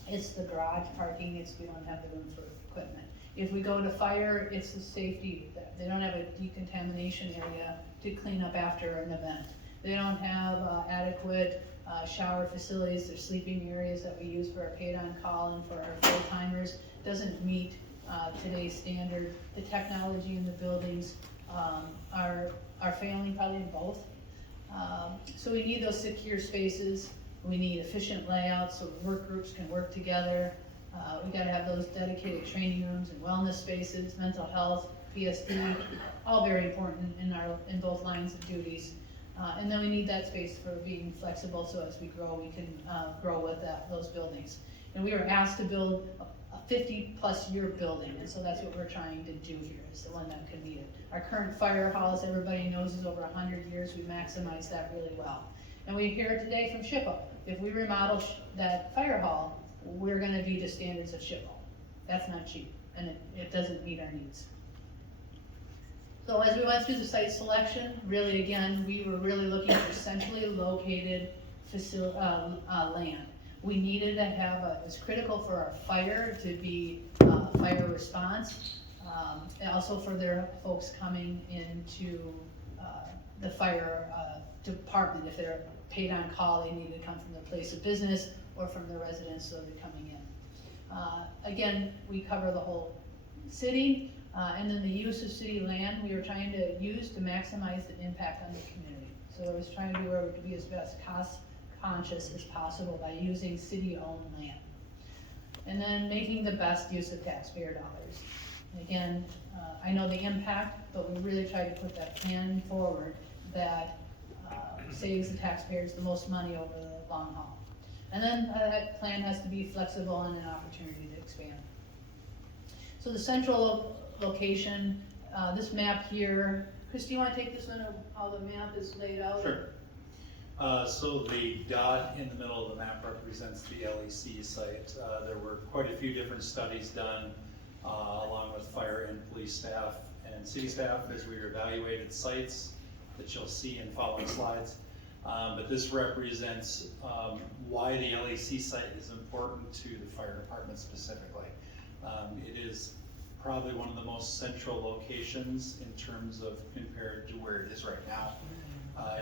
it's the garage parking, we don't have the room for equipment. If we go to fire, it's the safety. They don't have a decontamination area to clean up after an event. They don't have adequate shower facilities. There's sleeping areas that we use for our paid on call and for our full timers. Doesn't meet today's standard. The technology in the buildings are failing probably in both. So we need those secure spaces. We need efficient layouts so work groups can work together. We gotta have those dedicated training rooms and wellness spaces, mental health, PSD, all very important in both lines of duties. And then we need that space for being flexible so as we grow, we can grow with those buildings. And we were asked to build a 50-plus year building, and so that's what we're trying to do here, is the one that can meet it. Our current fire hall, as everybody knows, is over 100 years. We maximize that really well. And we hear today from SHPO, if we remodel that fire hall, we're gonna be to standards of SHPO. That's not cheap, and it doesn't meet our needs. So as we went through the site selection, really again, we were really looking for centrally located land. We needed to have it's critical for our fire to be fire response, and also for their folks coming into the fire department. If they're paid on call, they need to come from the place of business or from the residence, so they're coming in. Again, we cover the whole city, and then the use of city land we were trying to use to maximize the impact on the community. So I was trying to do where we could be as best cost conscious as possible by using city-owned land. And then making the best use of taxpayer dollars. And again, I know the impact, but we really tried to put that plan forward that saves the taxpayers the most money over the long haul. And then that plan has to be flexible and an opportunity to expand. So the central location, this map here, Chris, do you want to take this one, or how the map is laid out? Sure. So the dot in the middle of the map represents the LEC site. There were quite a few different studies done along with fire and police staff and city staff as we evaluated sites that you'll see in following slides. But this represents why the LEC site is important to the fire department specifically. It is probably one of the most central locations in terms of compared to where it is right now.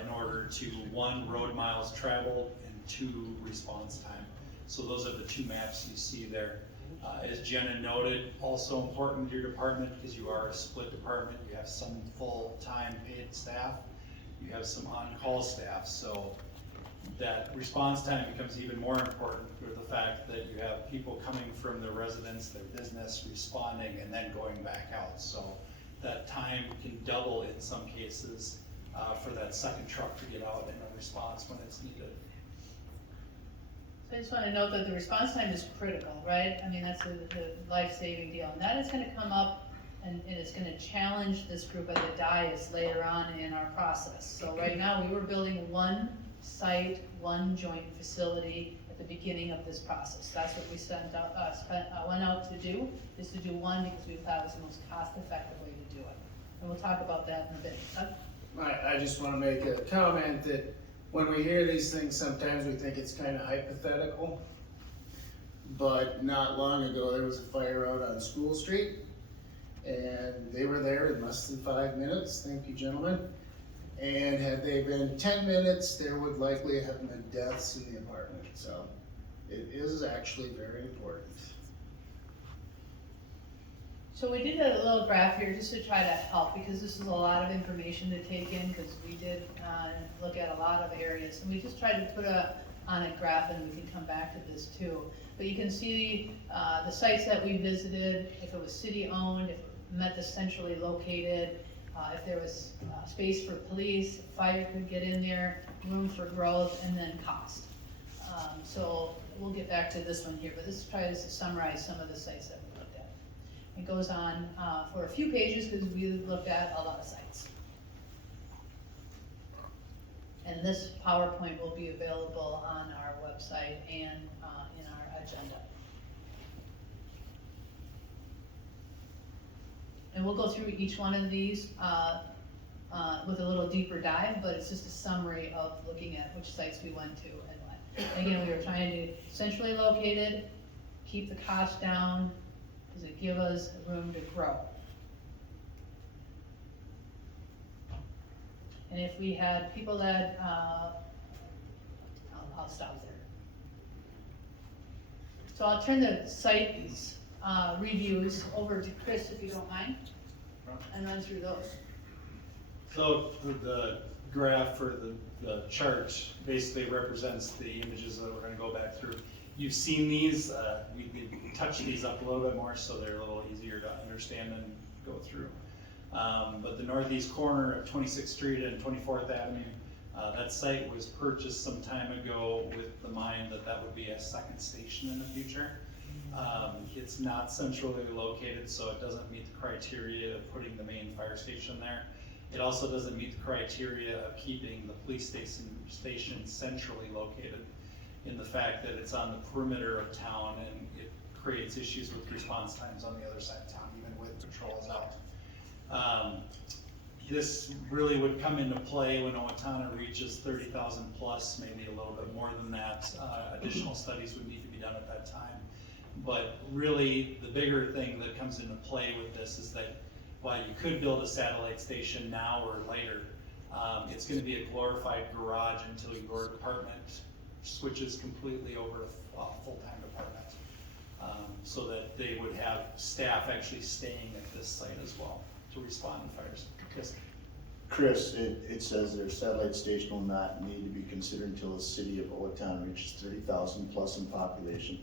in order to, one, road miles traveled, and two, response time. So those are the two maps you see there. As Jenna noted, also important to your department, because you are a split department, you have some full-time paid staff, you have some on-call staff, so that response time becomes even more important for the fact that you have people coming from their residence, their business, responding, and then going back out. So that time can double in some cases for that second truck to get out in a response when it's needed. So I just wanna note that the response time is critical, right? I mean, that's the life-saving deal, and that is gonna come up and it's gonna challenge this group at the dais later on in our process. So right now, we were building one site, one joint facility at the beginning of this process. That's what we went out to do, is to do one because we thought it was the most cost-effective way to do it. And we'll talk about that in a bit. I just wanna make a comment that when we hear these things, sometimes we think it's kinda hypothetical. But not long ago, there was a fire out on School Street, and they were there in less than 5 minutes, thank you gentlemen. And had they been 10 minutes, there would likely have been deaths in the apartment, so it is actually very important. So we did a little graph here just to try to help, because this is a lot of information to take in, because we did look at a lot of areas. And we just tried to put on a graph, and we can come back to this too. But you can see the sites that we visited, if it was city-owned, if it met the centrally located, if there was space for police, fire could get in there, room for growth, and then cost. So we'll get back to this one here, but let's try to summarize some of the sites that we looked at. It goes on for a few pages because we looked at a lot of sites. And this PowerPoint will be available on our website and in our agenda. And we'll go through each one of these with a little deeper dive, but it's just a summary of looking at which sites we went to and what. Again, we were trying to centrally located, keep the cost down, because it gives us room to grow. And if we had people that, I'll stop there. So I'll turn the site reviews over to Chris, if you don't mind, and run through those. So the graph or the chart basically represents the images that we're gonna go back through. You've seen these, we touched these up a little bit more so they're a little easier to understand and go through. But the northeast corner of 26th Street and 24th Avenue, that site was purchased some time ago with the mind that that would be a second station in the future. It's not centrally located, so it doesn't meet the criteria of putting the main fire station there. It also doesn't meet the criteria of keeping the police station centrally located, in the fact that it's on the perimeter of town and it creates issues with response times on the other side of town, even with patrols out. This really would come into play when Owatonna reaches 30,000 plus, maybe a little bit more than that. Additional studies would need to be done at that time. But really, the bigger thing that comes into play with this is that while you could build a satellite station now or later, it's gonna be a glorified garage until your department switches completely over to a full-time department. So that they would have staff actually staying at this site as well to respond to fires. Yes. Chris, it says their satellite station will not need to be considered until the city of Owatonna reaches 30,000 plus in population.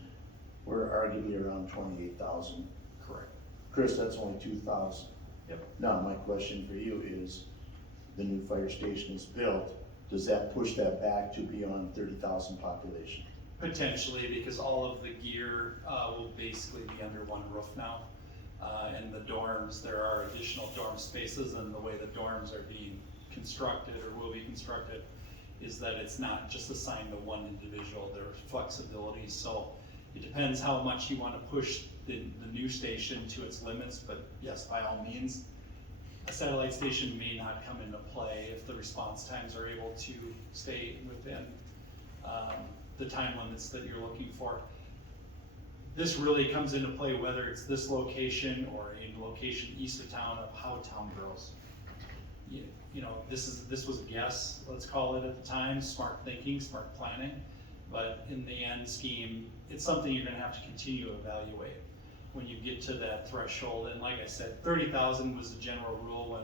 We're arguably around 28,000. Correct. Chris, that's only 2,000. Yep. Now, my question for you is, the new fire station is built, does that push that back to beyond 30,000 population? Potentially, because all of the gear will basically be under one roof now. And the dorms, there are additional dorm spaces, and the way the dorms are being constructed or will be constructed is that it's not just assigned to one individual, there's flexibility. So it depends how much you want to push the new station to its limits, but yes, by all means, a satellite station may not come into play if the response times are able to stay within the time limits that you're looking for. This really comes into play whether it's this location or a location east of town of how town grows. you know, this was a guess, let's call it at the time, smart thinking, smart planning. But in the end scheme, it's something you're gonna have to continue to evaluate when you get to that threshold. And like I said, 30,000 was the general rule when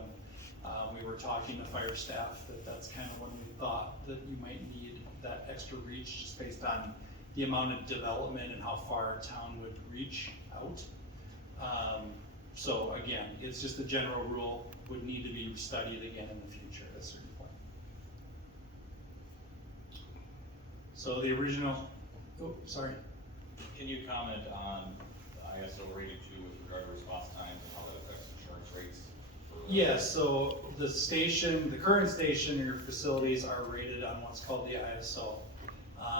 we were talking to fire staff, that's kind of when we thought that you might need that extra reach, just based on the amount of development and how far a town would reach out. So again, it's just a general rule, would need to be studied again in the future at a certain point. So the original, oh, sorry. Can you comment on the ISO rating 2 with regard to response times and how that affects insurance rates? Yeah, so the current station in your facilities are rated on what's called the ISO.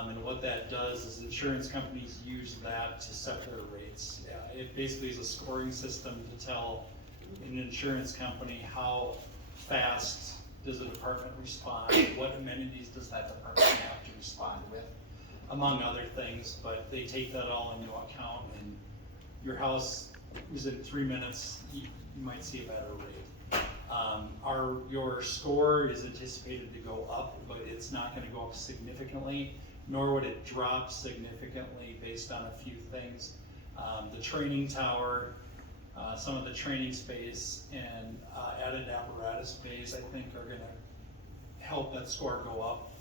And what that does is insurance companies use that to set their rates. It basically is a scoring system to tell an insurance company how fast does a department respond, what amenities does that department have to respond with, among other things, but they take that all into account, and your house is in 3 minutes, you might see a better rate. Your score is anticipated to go up, but it's not gonna go up significantly, nor would it drop significantly based on a few things. The training tower, some of the training space, and added apparatus space, I think, are gonna help that score go up.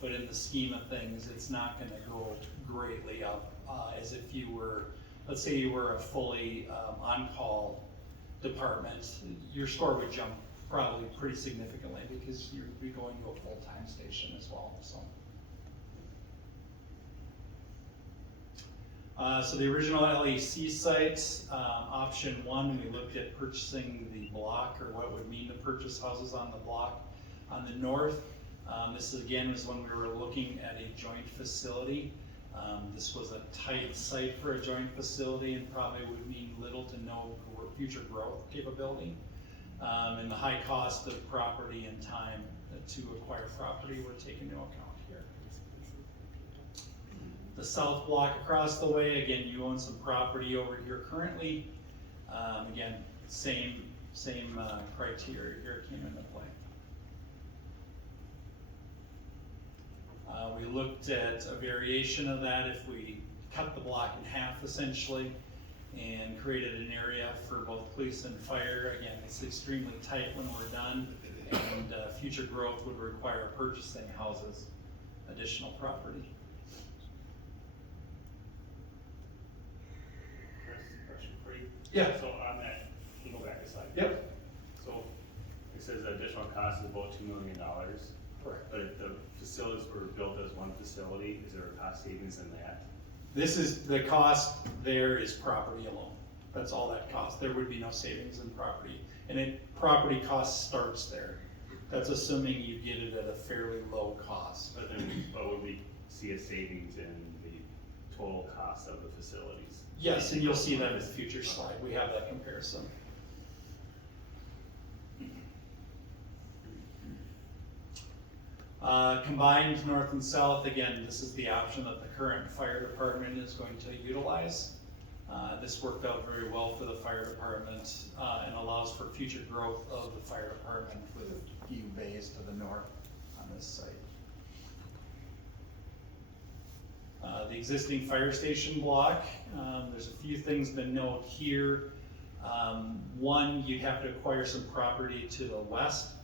But in the scheme of things, it's not gonna go greatly up, as if you were, let's say you were a fully on-call department, your score would jump probably pretty significantly because you'd be going to a full-time station as well, so. So the original LEC site, option 1, we looked at purchasing the block, or what it would mean to purchase houses on the block. On the north, this again was when we were looking at a joint facility. This was a tight site for a joint facility and probably would mean little to no future growth capability. And the high cost of property and time to acquire property were taken into account here. The south block across the way, again, you own some property over here currently. Again, same criteria here came into play. We looked at a variation of that if we cut the block in half essentially and created an area for both police and fire. Again, it's extremely tight when we're done, and future growth would require purchasing houses, additional property. Chris, question for you. Yeah. So on that, can you go back a slide? Yep. So it says the additional cost is about $2 million. Correct. But if the facilities were built as one facility, is there a cost savings in that? This is, the cost there is property alone. That's all that costs. There would be no savings in property. And property cost starts there. That's assuming you get it at a fairly low cost. But then, would we see a savings in the total cost of the facilities? Yes, and you'll see that in the future slide. We have that comparison. Combined north and south, again, this is the option that the current fire department is going to utilize. This worked out very well for the fire department and allows for future growth of the fire department with a few bays to the north on this site. The existing fire station block, there's a few things to note here. One, you'd have to acquire some property to the west.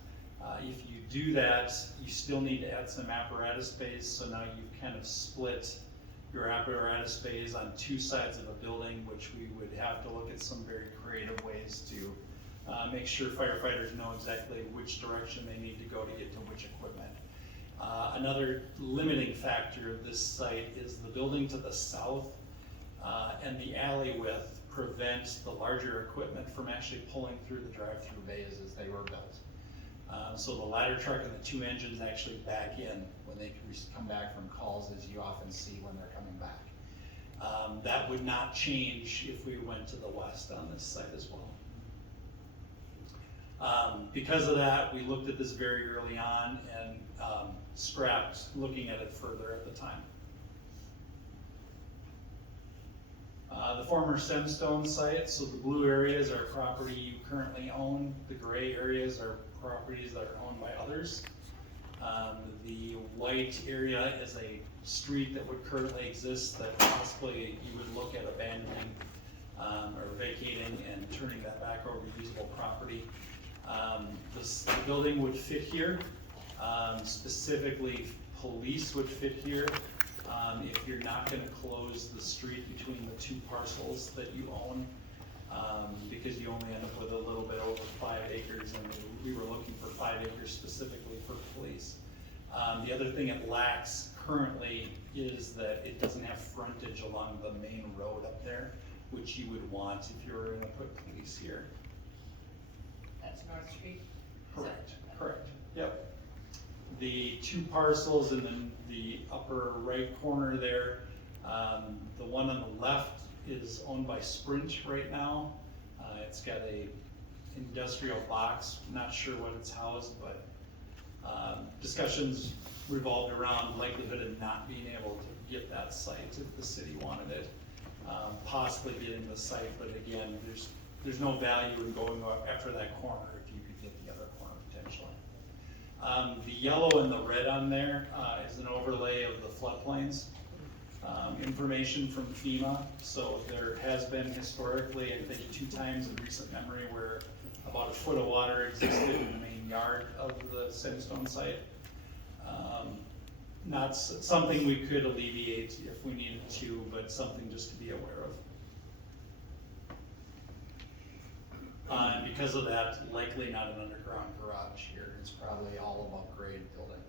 If you do that, you still need to add some apparatus space, so now you've kind of split your apparatus space on 2 sides of a building, which we would have to look at some very creative ways to make sure firefighters know exactly which direction they need to go to get to which equipment. Another limiting factor of this site is the building to the south and the alley width prevents the larger equipment from actually pulling through the drive-through bays as they were built. So the ladder truck and the 2 engines actually back in when they come back from calls, as you often see when they're coming back. That would not change if we went to the west on this site as well. Because of that, we looked at this very early on and scrapped looking at it further at the time. The former Sandstone site, so the blue areas are property you currently own, the gray areas are properties that are owned by others. The white area is a street that would currently exist that possibly you would look at abandoning or vacating and turning that back over to usable property. The building would fit here, specifically police would fit here. If you're not gonna close the street between the two parcels that you own, because you only end up with a little bit over 5 acres, and we were looking for 5 acres specifically for police. The other thing it lacks currently is that it doesn't have frontage along the main road up there, which you would want if you were gonna put police here. That's North Street? Correct, yep. The 2 parcels in the upper right corner there, the one on the left is owned by Sprint right now. It's got a industrial box, not sure what it's housed, but discussions revolved around likelihood of not being able to get that site if the city wanted it. Possibly getting the site, but again, there's no value in going after that corner if you could get the other corner potentially. The yellow and the red on there is an overlay of the floodplains. Information from FEMA, so there has been historically, I think 2 times in recent memory where about 1 foot of water existed in the main yard of the Sandstone site. Not something we could alleviate if we needed to, but something just to be aware of. And because of that, likely not an underground garage here, it's probably all above grade building.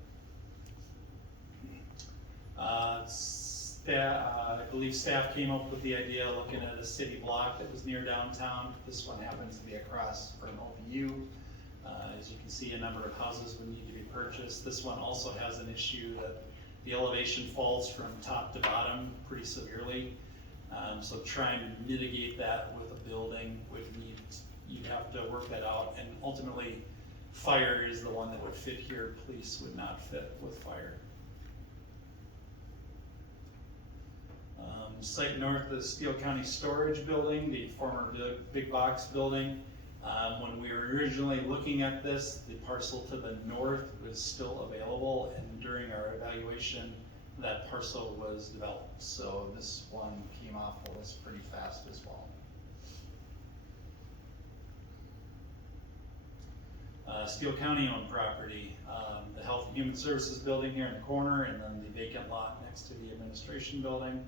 I believe staff came up with the idea looking at a city block that was near downtown. This one happens to be across from OPU. As you can see, a number of houses would need to be purchased. This one also has an issue that the elevation falls from top to bottom pretty severely. So trying to mitigate that with a building you'd have to work that out, and ultimately fire is the one that would fit here. Police would not fit with fire. Site north of Steele County Storage Building, the former big box building. When we were originally looking at this, the parcel to the north was still available, and during our evaluation, that parcel was developed. So this one came off the list pretty fast as well. Steele County owned property, the Health and Human Services building here in the corner, and then the vacant lot next to the administration building.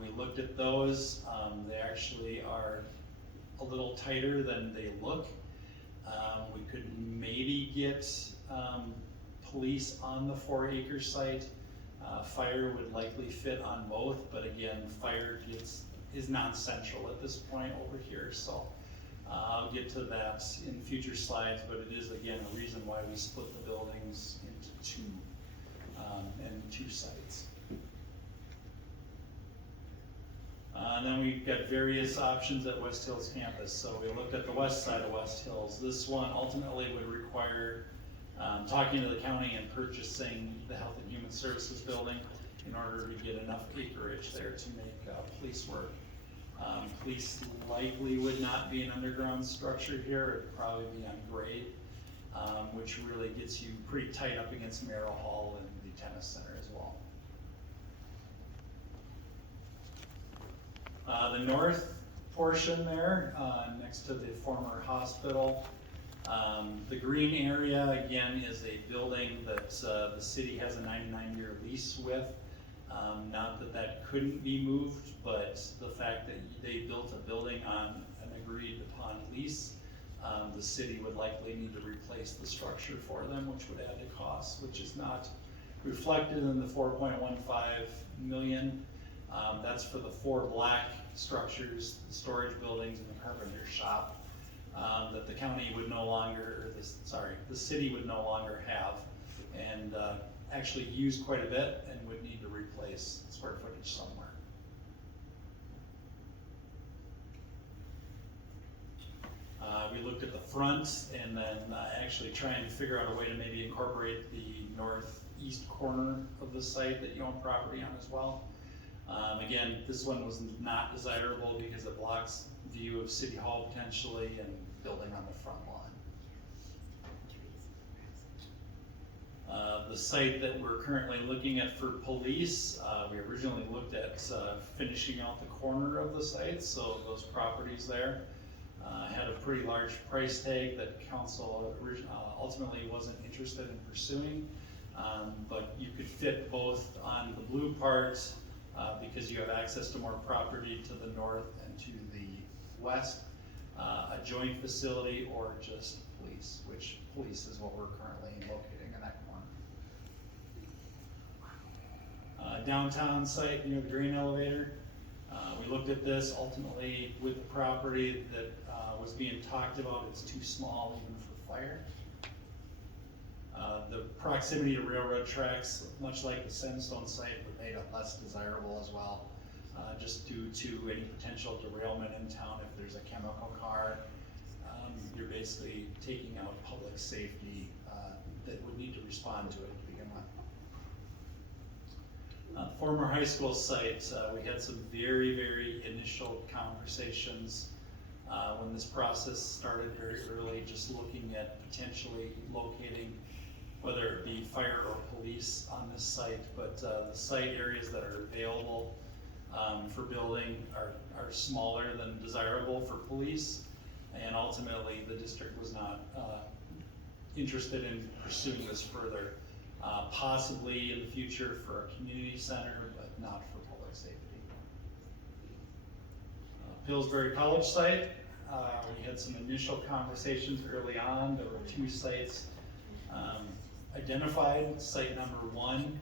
We looked at those. They actually are a little tighter than they look. We could maybe get police on the 4-acre site. Fire would likely fit on both, but again, fire is non-central at this point over here, so I'll get to that in future slides, but it is again a reason why we split the buildings into 2 and 2 sites. And then we've got various options at West Hills campus. So we looked at the west side of West Hills. This one ultimately would require talking to the county and purchasing the Health and Human Services building in order to get enough acreage there to make police work. Police likely would not be an underground structure here. It would probably be on grade, which really gets you pretty tight up against Merrill Hall and the tennis center as well. The north portion there, next to the former hospital, the green area again is a building that the city has a 99-year lease with. Not that that couldn't be moved, but the fact that they built a building on an agreed upon lease, the city would likely need to replace the structure for them, which would add to costs, which is not reflected in the 4.15 million. That's for the 4 black structures, the storage buildings and the carpenter shop, that the county would no longer, the city would no longer have, and actually use quite a bit and would need to replace square footage somewhere. We looked at the front and then actually trying to figure out a way to maybe incorporate the northeast corner of the site that you own property on as well. Again, this one was not desirable because it blocks view of City Hall potentially and building on the front lawn. The site that we're currently looking at for police, we originally looked at finishing out the corner of the site, so those properties there had a pretty large price tag that council ultimately wasn't interested in pursuing. But you could fit both on the blue part because you have access to more property to the north and to the west, a joint facility or just police, which police is what we're currently locating in that corner. Downtown site near the grain elevator. We looked at this ultimately with the property that was being talked about. It's too small even for fire. The proximity to railroad tracks, much like the Sandstone site, would make it less desirable as well, just due to any potential derailment in town if there's a chemical car. You're basically taking out public safety that would need to respond to it to begin with. Former high school site, we had some very, very initial conversations when this process started very early, just looking at potentially locating whether it be fire or police on this site, but the site areas that are available for building are smaller than desirable for police, and ultimately the district was not interested in pursuing this further. Possibly in the future for a community center, but not for public safety. Pillsbury College site, we had some initial conversations early on. There were two sites identified. Site number one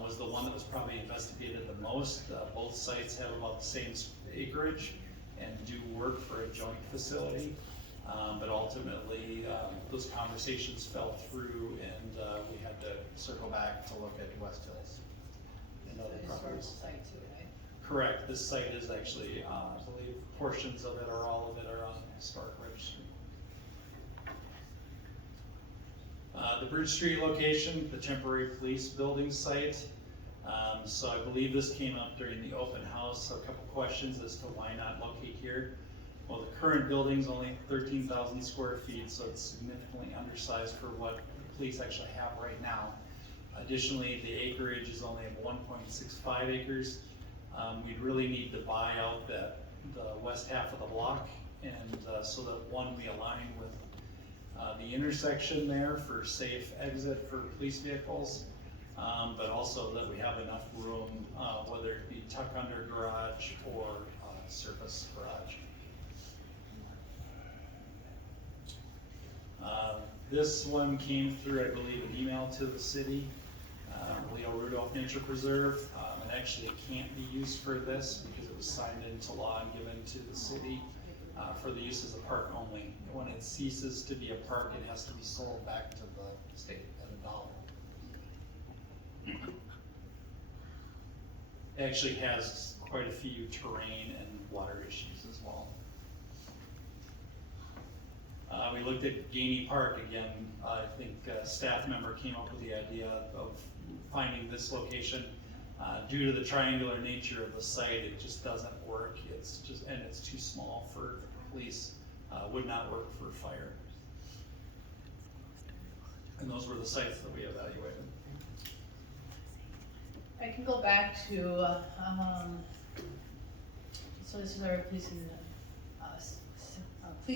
was the one that was probably investigated the most. Both sites have about the same acreage and do work for a joint facility, but ultimately those conversations fell through, and we had to circle back to look at West Hills and other properties. Site too, right? Correct. This site is actually, I believe, portions of it or all of it are on historic registry. The Bridge Street location, the temporary police building site. So I believe this came up during the open house. So a couple questions as to why not locate here. Well, the current building's only 13,000 square feet, so it's significantly undersized for what the police actually have right now. Additionally, the acreage is only 1.65 acres. We'd really need to buy out the west half of the block, and so that one, we align with the intersection there for safe exit for police vehicles, but also that we have enough room, whether it be tuck under garage or surface garage. This one came through, I believe, an email to the city, Leo Rudolph Nature Preserve, and actually it can't be used for this because it was signed into law and given to the city for the use as a park only. When it ceases to be a park, it has to be sold back to the state at $1. It actually has quite a few terrain and water issues as well. We looked at Gainey Park again. I think a staff member came up with the idea of finding this location. Due to the triangular nature of the site, it just doesn't work. It's too small for police. Would not work for fire. And those were the sites that we evaluated. I can go back to, so this is our police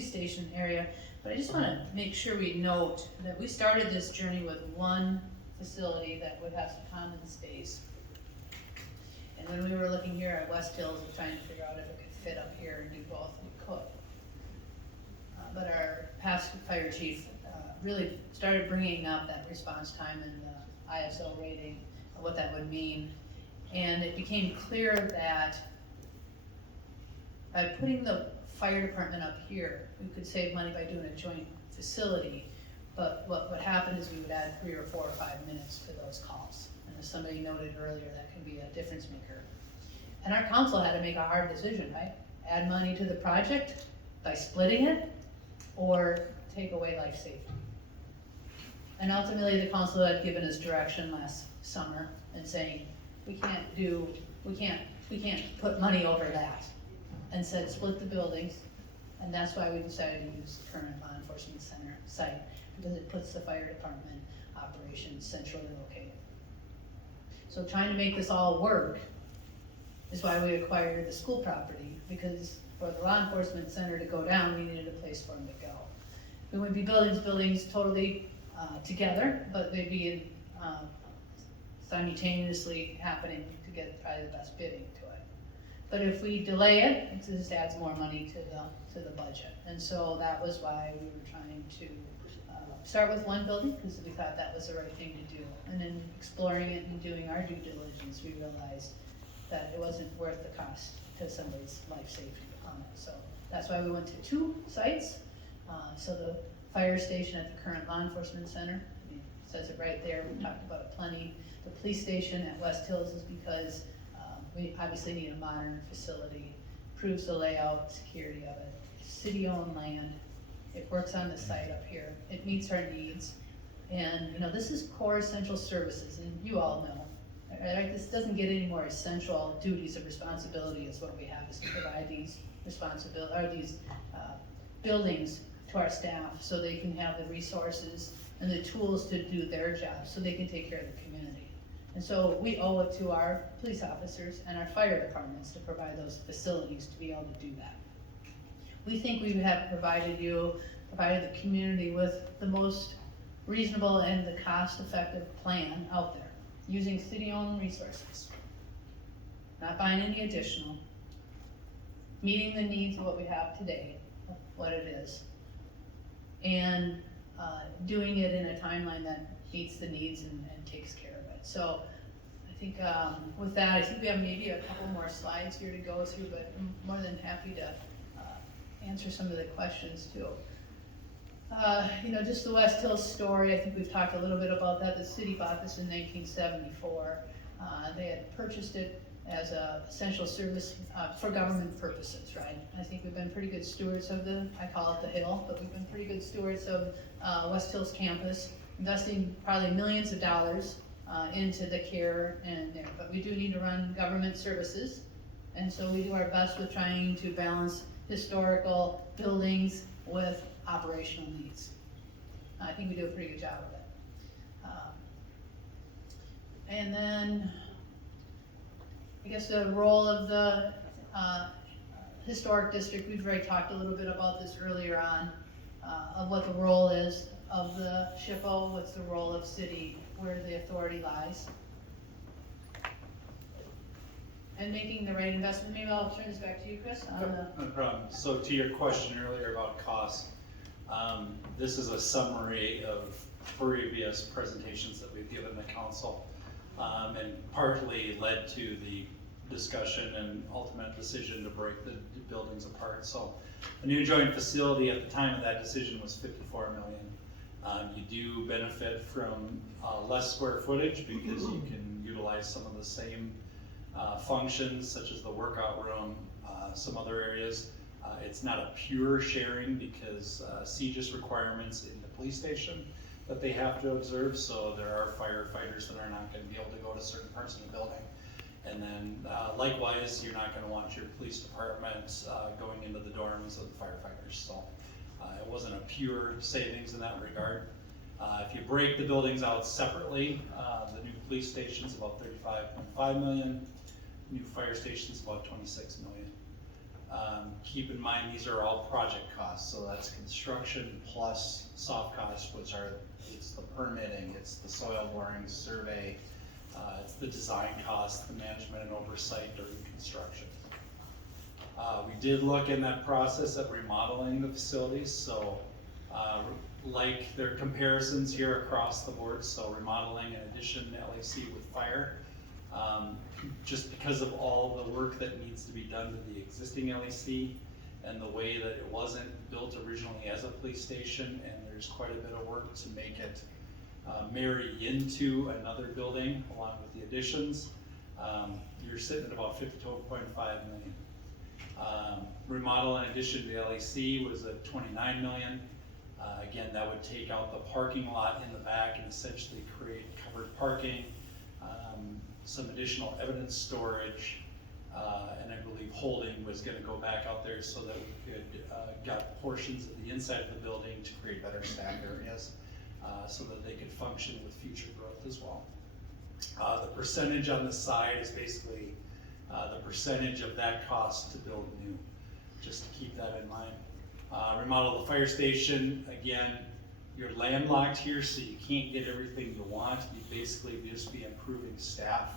station area, but I just want to make sure we note that we started this journey with one facility that would have some common space. And then we were looking here at West Hills and trying to figure out if it could fit up here and do both, and we could. But our past fire chief really started bringing up that response time and the ISO rating, what that would mean. And it became clear that by putting the fire department up here, we could save money by doing a joint facility. But what would happen is we would add 3 or 4 or 5 minutes to those calls. And as somebody noted earlier, that can be a difference maker. And our council had to make a hard decision, right? Add money to the project by splitting it, or take away life safety. And ultimately, the council had given us direction last summer and saying, we can't do we can't put money over that. And said, split the buildings, and that's why we decided to use the current law enforcement center site, because it puts the fire department operations centrally located. So trying to make this all work is why we acquired the school property, because for the law enforcement center to go down, we needed a place for them to go. We would be buildings totally together, but they'd be simultaneously happening to get probably the best bidding to it. But if we delay it, it just adds more money to the budget. And so that was why we were trying to start with one building, because we thought that was the right thing to do. And then exploring it and doing our due diligence, we realized that it wasn't worth the cost to somebody's life safety on it. So that's why we went to 2 sites. So the fire station at the current law enforcement center, I mean, it says it right there, we talked about it plenty. The police station at West Hills is because we obviously need a modern facility, improves the layout, security of it, city-owned land, it works on the site up here, it meets our needs. And, you know, this is core essential services, and you all know, right? This doesn't get any more essential duties or responsibility as what we have, is to provide these buildings to our staff so they can have the resources and the tools to do their jobs, so they can take care of the community. And so we owe it to our police officers and our fire departments to provide those facilities to be able to do that. We think we have provided the community with the most reasonable and the cost-effective plan out there, using city-owned resources, not buying any additional, meeting the needs of what we have today, of what it is, and doing it in a timeline that meets the needs and takes care of it. So I think with that, I think we have maybe a couple more slides here to go through, but I'm more than happy to answer some of the questions too. You know, just the West Hills story, I think we've talked a little bit about that. The city bought this in 1974. They had purchased it as a essential service for government purposes, right? I think we've been pretty good stewards of I call it the Hill, but we've been pretty good stewards of West Hills campus, investing probably millions of dollars into the care and there. But we do need to run government services, and so we do our best with trying to balance historical buildings with operational needs. I think we do a pretty good job of it. And then, I guess the role of the historic district, we've already talked a little bit about this earlier on, of what the role is of the SHPO, what's the role of city, where the authority lies. And making the right investment. Maybe I'll turn this back to you, Chris, on the. No problem. So to your question earlier about costs, this is a summary of previous presentations that we've given the council, and partly led to the discussion and ultimate decision to break the buildings apart. So a new joint facility at the time of that decision was $54 million. You do benefit from less square footage because you can utilize some of the same functions, such as the workout room, some other areas. It's not a pure sharing because CJIS requirements in the police station that they have to observe, so there are firefighters that are not going to be able to go to certain parts of the building. And then likewise, you're not going to want your police department going into the dorms of the firefighters. So it wasn't a pure savings in that regard. If you break the buildings out separately, the new police station's about $35.5 million. New fire station's about $26 million. Keep in mind, these are all project costs, so that's construction plus soft costs, which are, it's the permitting, it's the soil boring survey, it's the design costs, the management and oversight during construction. We did look in that process at remodeling the facilities, so like their comparisons here across the board, so remodeling in addition to LAC with fire, just because of all the work that needs to be done to the existing LAC and the way that it wasn't built originally as a police station, and there's quite a bit of work to make it marry into another building along with the additions. You're sitting at about $52.5 million. Remodel in addition to the LAC was at $29 million. Again, that would take out the parking lot in the back and essentially create covered parking. some additional evidence storage, and I believe holding was gonna go back out there so that we could, got portions of the inside of the building to create better stack areas, so that they could function with future growth as well. The percentage on the side is basically, the percentage of that cost to build new, just to keep that in mind. Remodel the fire station, again, you're landlocked here, so you can't get everything you want. You basically just be improving staff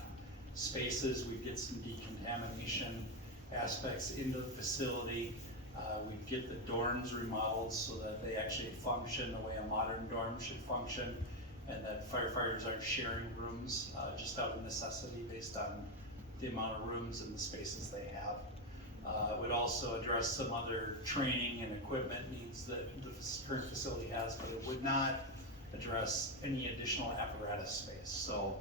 spaces. We get some decontamination aspects into the facility. We get the dorms remodeled so that they actually function the way a modern dorm should function, and that firefighters aren't sharing rooms just out of necessity based on the amount of rooms and the spaces they have. Would also address some other training and equipment needs that the current facility has, but it would not address any additional apparatus space. So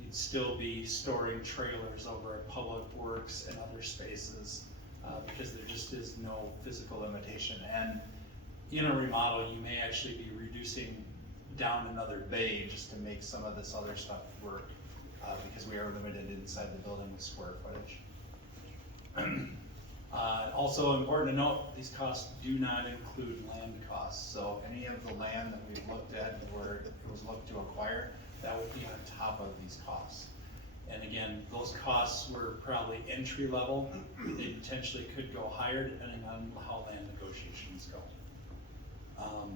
you'd still be storing trailers over at Public Works and other spaces because there just is no physical limitation. And in a remodel, you may actually be reducing down another bay just to make some of this other stuff work because we are limited inside the building with square footage. Also important to note, these costs do not include land costs. So any of the land that we've looked at where it was looked to acquire, that would be on top of these costs. And again, those costs were probably entry level. They potentially could go higher depending on how land negotiations go.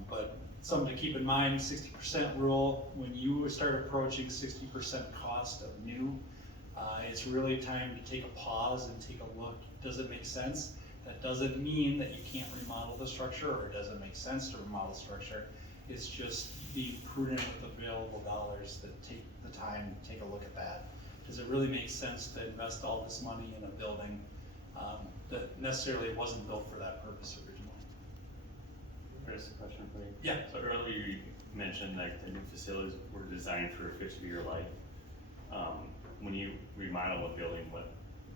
But something to keep in mind, 60% rule, when you start approaching 60% cost of new, it's really time to take a pause and take a look. Does it make sense? That doesn't mean that you can't remodel the structure or it doesn't make sense to remodel structure. It's just being prudent with available dollars that take the time to take a look at that. Does it really make sense to invest all this money in a building that necessarily wasn't built for that purpose originally? Here's a question for you. Yeah. So earlier you mentioned like the new facilities were designed for a 50-year life. When you remodel a building, what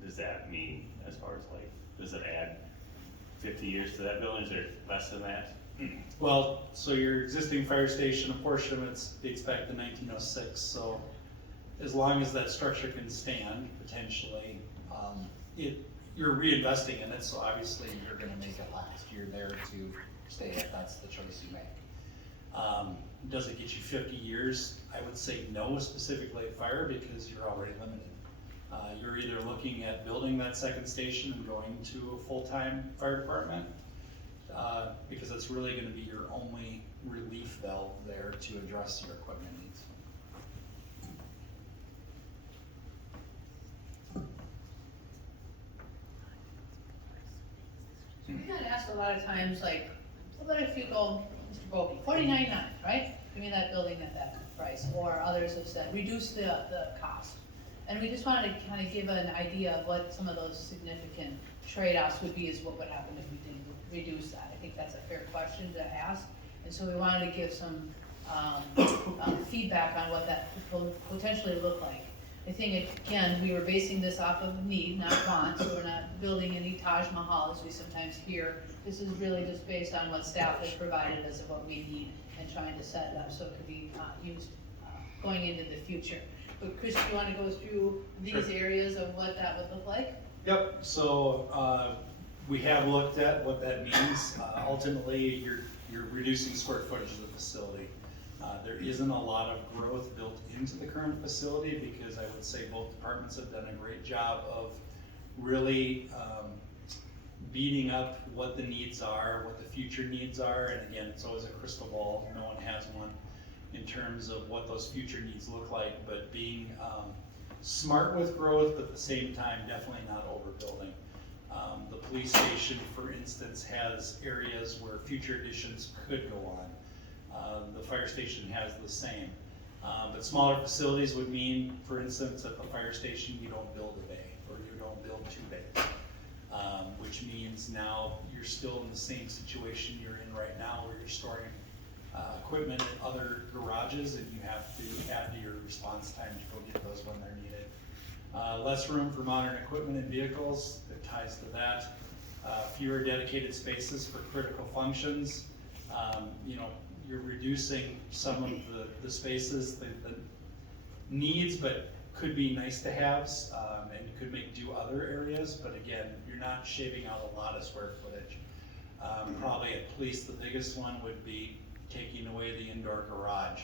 does that mean as far as like, does it add 50 years to that building? Is there less than that? Well, so your existing fire station, a portion of it's dates back to 1906, so as long as that structure can stand, potentially, you're reinvesting in it, so obviously you're gonna make it last. You're there to stay if that's the choice you make. Does it get you 50 years? I would say no, specifically at fire, because you're already limited. You're either looking at building that second station and going to a full-time fire department, because it's really gonna be your only relief valve there to address your equipment needs. We get asked a lot of times, like, what if you go, Mr. Bogey, $49.9, right? Give me that building at that price, or others have said, reduce the cost. And we just wanted to kind of give an idea of what some of those significant trade-offs would be, is what would happen if we didn't reduce that. I think that's a fair question to ask, and so we wanted to give some feedback on what that could potentially look like. I think, again, we were basing this off of need, not want, so we're not building any Taj Mahal, as we sometimes hear. This is really just based on what staff has provided us of what we need and trying to set it up so it could be used going into the future. But Chris, do you want to go through these areas of what that would look like? Yep, so we have looked at what that means. Ultimately, you're reducing square footage of the facility. There isn't a lot of growth built into the current facility because I would say both departments have done a great job of really beating up what the needs are, what the future needs are, and again, it's always a crystal ball, no one has one in terms of what those future needs look like, but being smart with growth, but at the same time, definitely not overbuilding. The police station, for instance, has areas where future additions could go on. The fire station has the same. But smaller facilities would mean, for instance, at the fire station, you don't build a bay, or you don't build 2 bays. Which means now you're still in the same situation you're in right now, where you're storing equipment in other garages, and you have to add to your response time to go get those when they're needed. Less room for modern equipment and vehicles, that ties to that. Fewer dedicated spaces for critical functions. You're reducing some of the spaces, the needs, but could be nice to haves, and could make do other areas, but again, you're not shaving out a lot of square footage. Probably at least the biggest one would be taking away the indoor garage.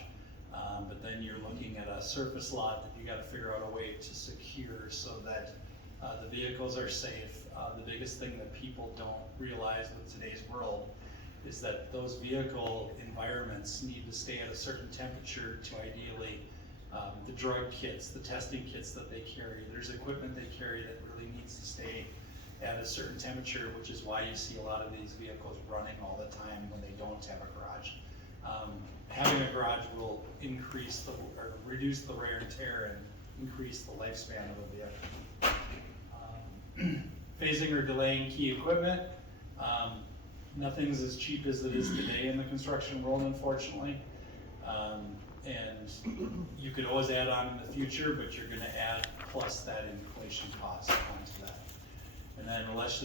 But then you're looking at a surface lot that you gotta figure out a way to secure so that the vehicles are safe. The biggest thing that people don't realize with today's world is that those vehicle environments need to stay at a certain temperature to ideally, the drug kits, the testing kits that they carry, there's equipment they carry that really needs to stay at a certain temperature, which is why you see a lot of these vehicles running all the time when they don't have a garage. Having a garage will increase or reduce the wear and tear and increase the lifespan of a vehicle. Phasing or delaying key equipment. Nothing's as cheap as it is today in the construction world, unfortunately. And you could always add on in the future, but you're gonna add plus that inflation cost onto that. And then less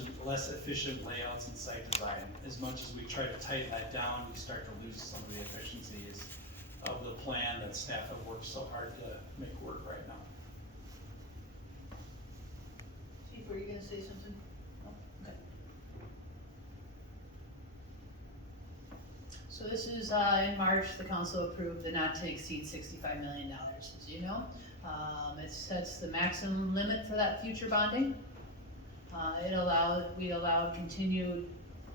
efficient layouts and site design. As much as we try to tighten that down, we start to lose some of the efficiencies of the plan that staff have worked so hard to make work right now. Chief, were you gonna say something? No? Okay. So this is, in March, the council approved the not to exceed $65 million, as you know. It sets the maximum limit for that future bonding. We allowed continued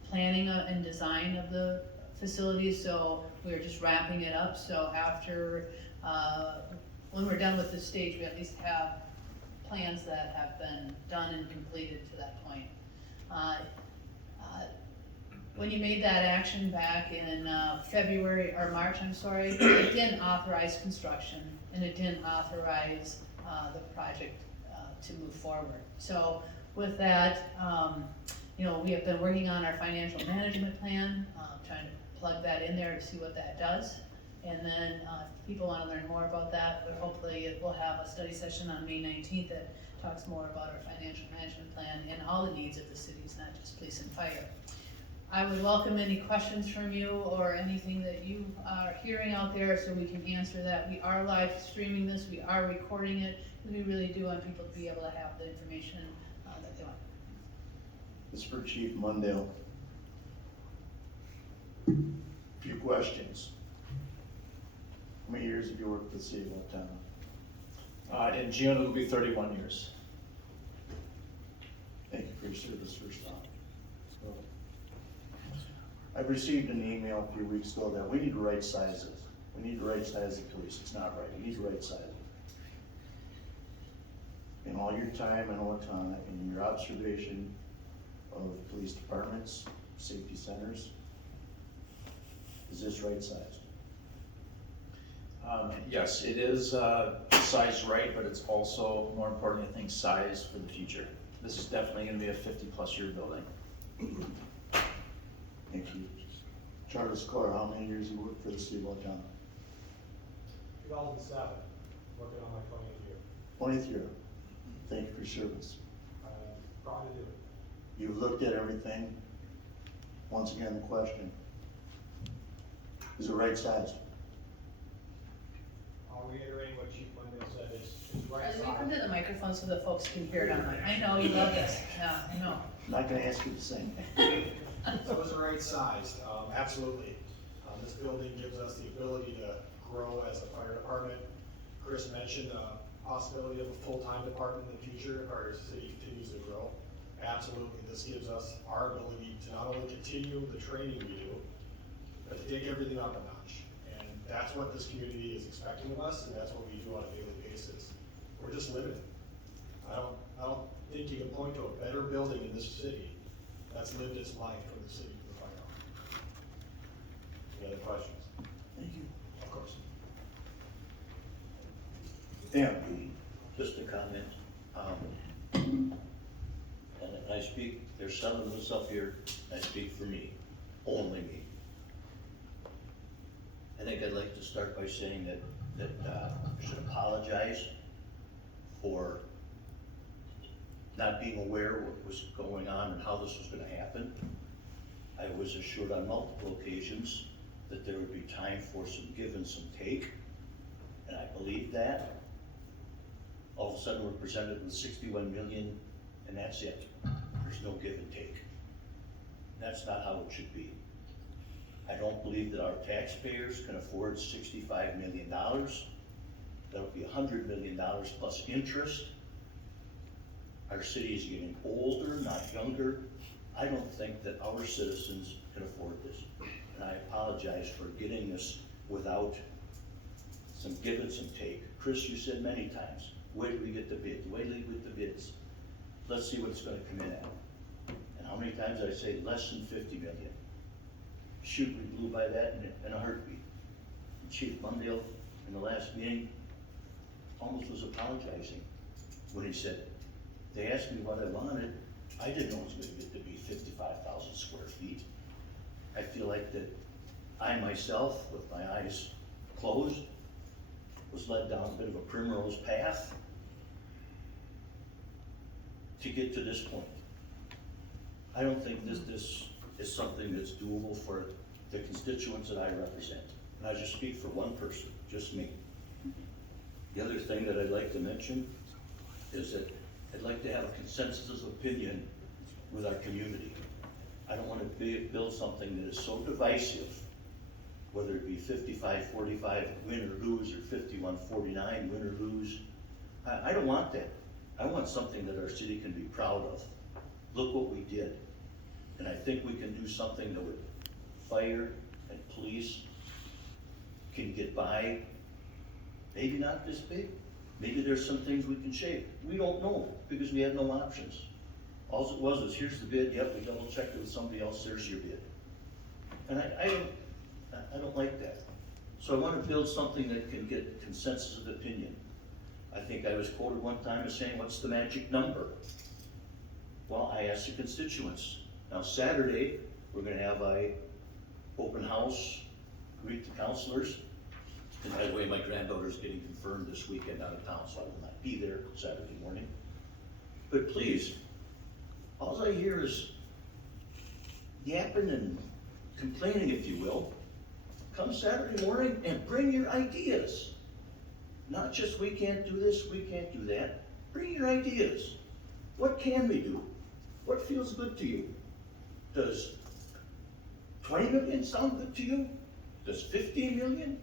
planning and design of the facilities, so we're just wrapping it up. So after, when we're done with this stage, we at least have plans that have been done and completed to that point. When you made that action back in February, or March, I'm sorry, it didn't authorize construction, and it didn't authorize the project to move forward. So with that, we have been working on our financial management plan, trying to plug that in there to see what that does. And then if people want to learn more about that, but hopefully we'll have a study session on May 19th that talks more about our financial management plan and all the needs of the cities, not just police and fire. I would welcome any questions from you or anything that you are hearing out there so we can answer that. We are live streaming this, we are recording it, and we really do want people to be able to have the information that they want. This is for Chief Mundale. Few questions. How many years have you worked with the city of Old Town? In June, it'll be 31 years. Thank you for your service, first off. I've received an email a few weeks ago that we need to right size it. We need to right size the police. It's not right. We need to right size it. In all your time in Old Town, in your observation of police departments, safety centers, is this right sized? Yes, it is sized right, but it's also, more importantly, I think, sized for the future. This is definitely going to be a 50-plus year building. Thank you. Charlie Score, how many years you worked for the city of Old Town? 2007, working on my 20th year. 20th year. Thank you for your service. Proud to do it. You've looked at everything. Once again, the question, is it right sized? I'll reiterate what Chief Mundale said, it's right Charlie, will you come size. to the microphone so the folks can hear it online? I know you love this, yeah, I know. I'm not gonna ask you the same. So it's the right size, absolutely. This building gives us the ability to grow as a fire department. Chris mentioned the possibility of a full-time department in the future if our city continues to grow. Absolutely, this gives us our ability to not only continue the training we do, but to take everything up a notch. And that's what this community is expecting of us, and that's what we do on a daily basis. We're just limited. I don't think you can point to a better building in this city that's lived its life for the city of the fire. Any other questions? Thank you. Of course. Dan? Just a comment. And I speak, there's some of us up here, I speak for me, only me. I think I'd like to start by saying that I should apologize for not being aware what was going on and how this was gonna happen. I was assured on multiple occasions that there would be time for some give and some take, and I believe that. all of a sudden we're presented with 61 million and that's it. There's no give and take. That's not how it should be. I don't believe that our taxpayers can afford $65 million. That'll be $100 million plus interest. Our city is getting older, not younger. I don't think that our citizens can afford this. And I apologize for getting this without some give and some take. Chris, you said many times, wait till we get the bid, wait till we get the bids. Let's see what it's gonna come in at. And how many times I say less than 50 million? Shoot, we blew by that in a heartbeat. And Chief Mundale, in the last meeting, almost was apologizing when he said, they asked me what I wanted, I didn't know it was gonna get to be 55,000 square feet. I feel like that I myself, with my eyes closed, was led down a bit of a primrose path to get to this point. I don't think this is something that's doable for the constituents that I represent. And I just speak for one person, just me. The other thing that I'd like to mention is that I'd like to have a consensus of opinion with our community. I don't want to build something that is so divisive, whether it be 55-45 win or lose, or 51-49 win or lose. I don't want that. I want something that our city can be proud of. Look what we did. And I think we can do something that would fire and police can get by. Maybe not this big. Maybe there's some things we can shape. We don't know because we had no options. All it was here's the bid, yep, we double checked it with somebody else, there's your bid. And I don't like that. So I want to build something that can get consensus of opinion. I think I was quoted one time as saying, what's the magic number? Well, I asked the constituents. Now Saturday, we're gonna have a open house, greet the counselors. And by the way, my granddaughter's getting confirmed this weekend out of town, so I will not be there Saturday morning. But please, all I hear is yapping and complaining, if you will. Come Saturday morning and bring your ideas. Not just we can't do this, we can't do that. Bring your ideas. What can we do? What feels good to you? Does 20 million sound good to you? Does 15 million?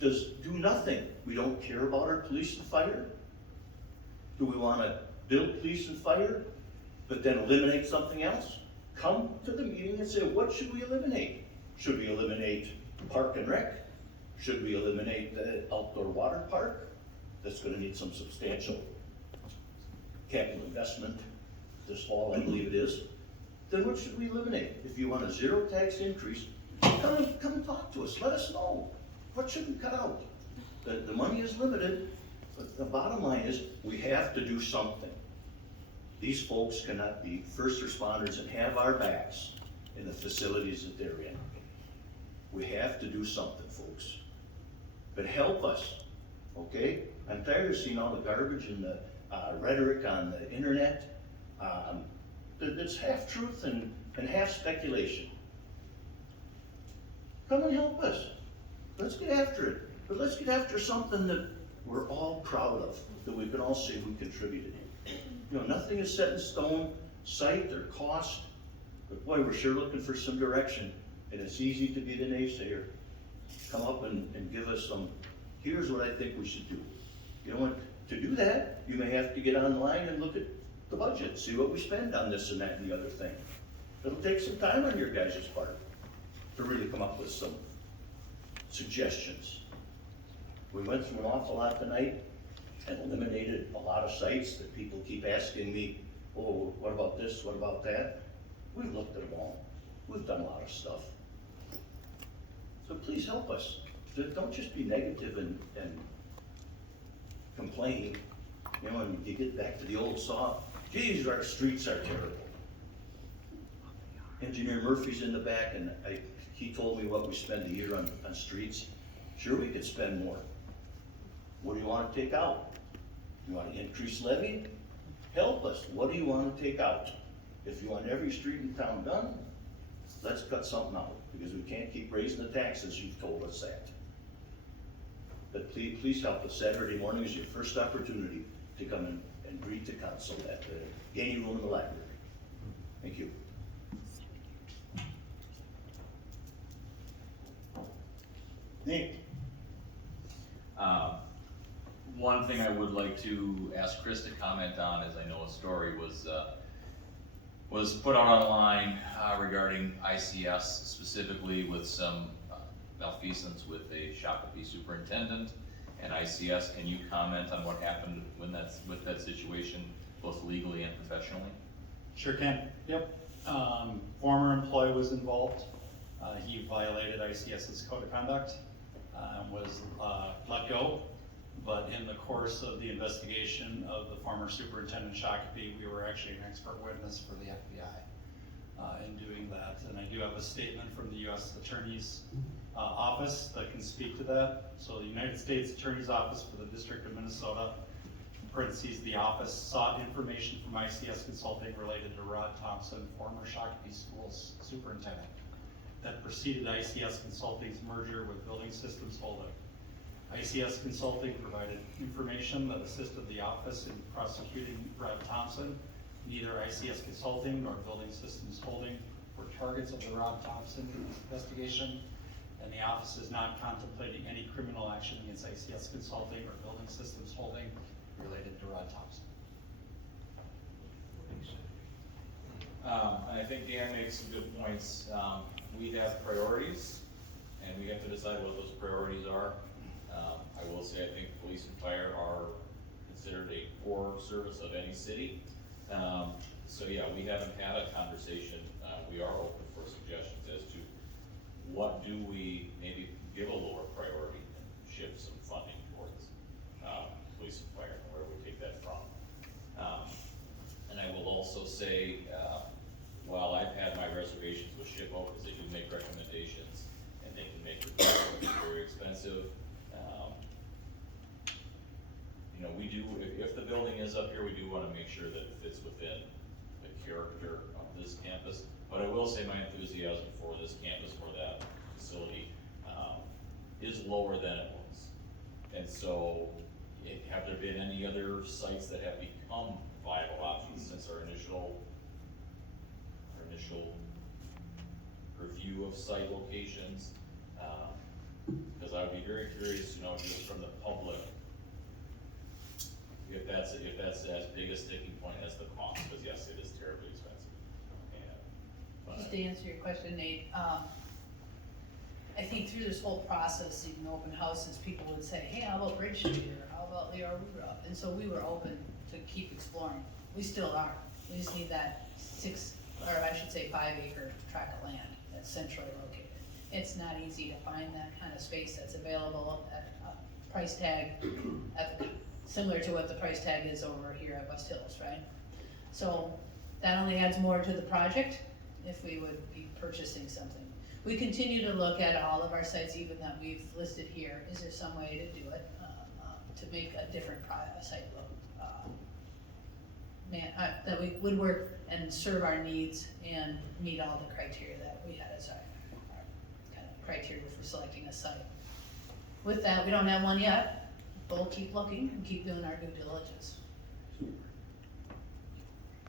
Does do nothing? We don't care about our police and fire? Do we want to build police and fire, but then eliminate something else? Come to the meeting and say, what should we eliminate? Should we eliminate park and rec? Should we eliminate the outdoor water park? That's going to need some substantial capital investment this fall, I believe it is. Then what should we eliminate? If you want a zero tax increase, come and talk to us. Let us know. What should we cut out? The money is limited, but the bottom line is we have to do something. These folks cannot be first responders and have our backs in the facilities that they're in. We have to do something, folks. But help us, okay? I'm tired of seeing all the garbage and the rhetoric on the internet. It's half truth and half speculation. Come and help us. Let's get after it. But let's get after something that we're all proud of, that we can all say we contributed. You know, nothing is set in stone, site or cost, but boy, we're sure looking for some direction. And it's easy to be the naysayer. Come up and give us some, here's what I think we should do. You know what, to do that, you may have to get online and look at the budget, see what we spend on this and that and the other thing. It'll take some time on your guys' part to really come up with some suggestions. We went through an awful lot tonight and eliminated a lot of sites that people keep asking me, oh, what about this, what about that? We've looked at them all. We've done a lot of stuff. So please help us. Don't just be negative and complain. You know, and you get back to the old saw, geez, our streets are terrible. Engineer Murphy's in the back, and he told me what we spend a year on streets. Sure, we could spend more. What do you want to take out? You want to increase levy? Help us. What do you want to take out? If you want every street in town done, let's cut something out, because we can't keep raising the taxes. You've told us that. but please help us. Saturday morning is your first opportunity to come in and greet the council at the gaming room in the library. Thank you. Nate? One thing I would like to ask Chris to comment on, as I know a story was put out online regarding ICS, specifically with some malfeasance with a Shakopee superintendent and ICS. Can you comment on what happened when with that situation, both legally and professionally? Sure can, yep. Former employee was involved. He violated ICS's code of conduct, was let go. But in the course of the investigation of the former superintendent Shakopee, we were actually an expert witness for the FBI in doing that. And I do have a statement from the U.S. Attorney's Office that can speak to that. So the United States Attorney's Office for the District of Minnesota, in parentheses, the office sought information from ICS Consulting related to Rod Thompson, former Shakopee Schools superintendent, that preceded ICS Consulting's merger with Building Systems Holding. ICS Consulting provided information that assisted the office in prosecuting Rod Thompson. Neither ICS Consulting nor Building Systems Holding were targets of the Rod Thompson investigation, and the office is not contemplating any criminal action against ICS Consulting or Building Systems Holding related to Rod Thompson. And I think Dan makes some good points. We have priorities, and we have to decide what those priorities are. I will say, I think police and fire are considered a core service of any city. So yeah, we haven't had a conversation. We are open for suggestions as to what do we maybe give a lower priority and shift some funding towards police and fire, and where we take that from. And I will also say, while I've had my reservations with SHPO, because they do make recommendations and they can make the very expensive. You know, we do, if the building is up here, we do want to make sure that it fits within the character of this campus. But I will say my enthusiasm for this campus, for that facility, is lower than it was. And so, have there been any other sites that have become viable options since our initial review of site locations? Because I would be very curious to know, just from the public, if that's as big a sticking point as the cost, because yes, it is terribly expensive. Just to answer your question, Nate, I think through this whole process, even open houses, people would say, hey, how about Bridge Street, or how about Leo Rudolph? And so we were open to keep exploring. We still are. We just need that 5-acre tract of land that's centrally located. It's not easy to find that kind of space that's available at a price tag similar to what the price tag is over here at West Hills, right? So that only adds more to the project if we would be purchasing something. We continue to look at all of our sites, even that we've listed here. Is there some way to do it, to make a different site look? That we would work and serve our needs and meet all the criteria that we had as our kind of criteria for selecting a site. With that, we don't have one yet. We'll keep looking and keep doing our due diligence.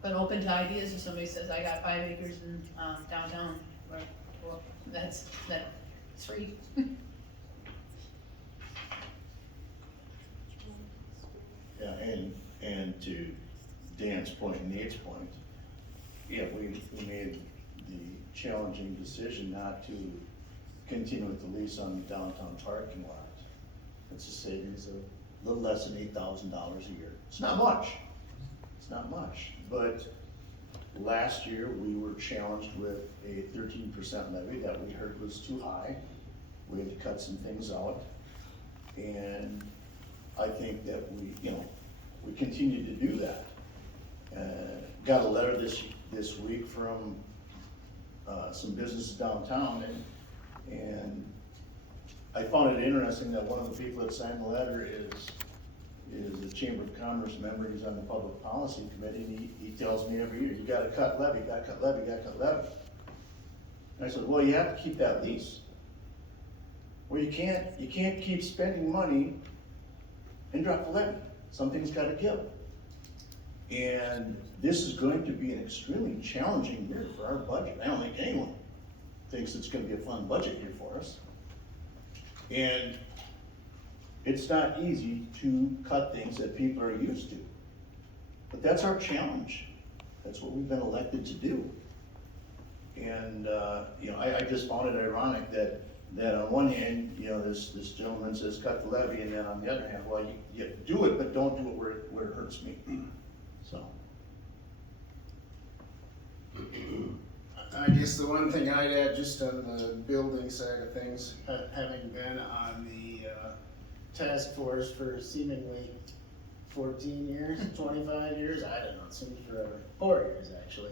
But open to ideas. If somebody says, I got 5 acres in downtown, well, that's free. Yeah, and to Dan's point, Nate's point, yeah, we made the challenging decision not to continue with the lease on the downtown parking lot. It's a savings of a little less than $8,000 a year. It's not much. It's not much. But last year, we were challenged with a 13% levy that we heard was too high. We had to cut some things out. And I think that we continue to do that. Got a letter this week from some businesses downtown, and I found it interesting that one of the people that signed the letter is a Chamber of Commerce member. He's on the Public Policy Committee, and he tells me every year, you gotta cut levy, gotta cut levy, gotta cut levy. And I said, well, you have to keep that lease. Well, you can't keep spending money and drop the levy. Something's gotta give. And this is going to be an extremely challenging year for our budget. I don't think anyone thinks it's gonna be a fun budget year for us. And it's not easy to cut things that people are used to. But that's our challenge. That's what we've been elected to do. And, I just found it ironic that on one hand, this gentleman says cut the levy, and then on the other hand, well, you do it, but don't do it where it hurts me. So. I guess the one thing I'd add, just on the building side of things, having been on the task force for seemingly 14 years, 25 years, I don't know, it seems forever, 4 years actually.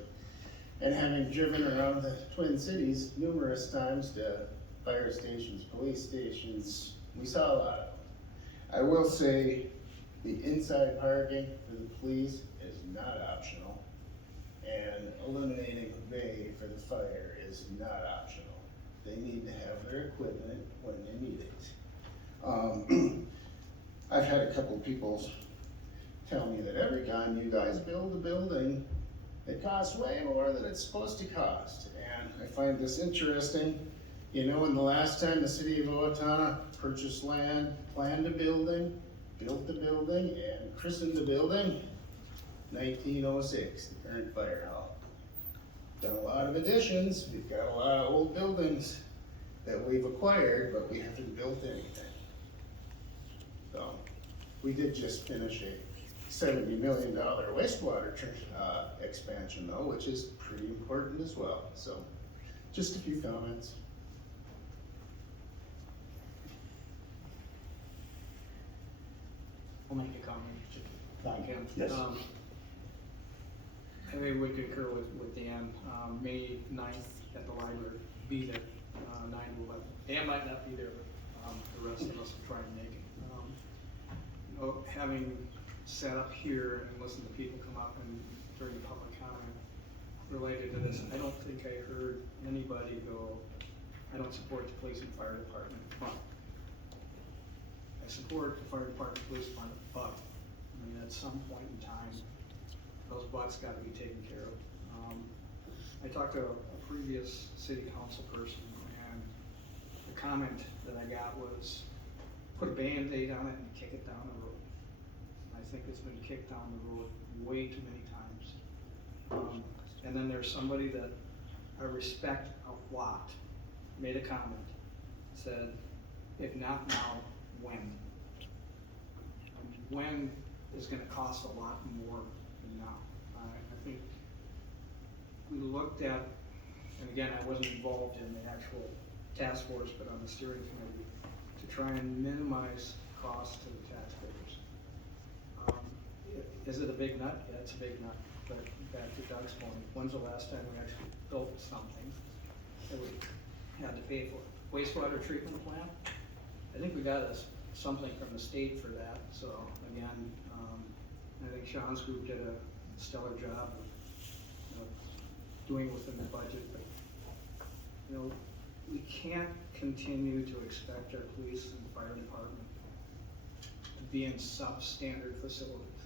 And having driven around the Twin Cities numerous times to fire stations, police stations, we saw a lot of them. I will say the inside parking for the police is not optional, and eliminating the bay for the fire is not optional. They need to have their equipment when they need it. I've had a couple of people tell me that every time you guys build a building, it costs way more than it's supposed to cost. And I find this interesting. And the last time the city of Owatonna purchased land, planned a building, built the building, and christened the building, 1906, the current fire hall. Done a lot of additions, we've got a lot of old buildings that we've acquired, but we haven't built anything. So, we did just finish a $70 million wastewater expansion though, which is pretty important as well. So, just a few comments. I'll make a comment. Thank you. Yes. I would concur with Dan. May 9th at the library, be there, 9 to 11. Dan might not be there, but the rest of us will try and make it. Having sat up here and listened to people come up and during the public comment related to this, I don't think I heard anybody go, I don't support the police and fire department, but I support the fire department, police department, but at some point in time, those buts gotta be taken care of. I talked to a previous city council person, and the comment that I got was, put a Band-Aid on it and kick it down the road. I think it's been kicked down the road way too many times. And then there's somebody that I respect a lot, made a comment, said, if not now, when? When is gonna cost a lot more than now. I think we looked at, and again, I wasn't involved in the actual task force, but on the steering committee, to try and minimize costs to the taxpayers. Is it a big nut? Yeah, it's a big nut, but back to Doug's point, when's the last time we actually built something that we had to pay for? Wastewater treatment plant? I think we got something from the state for that, so again, I think Sean's group did a stellar job of doing within the budget, but we can't continue to expect our police and fire department to be in substandard facilities.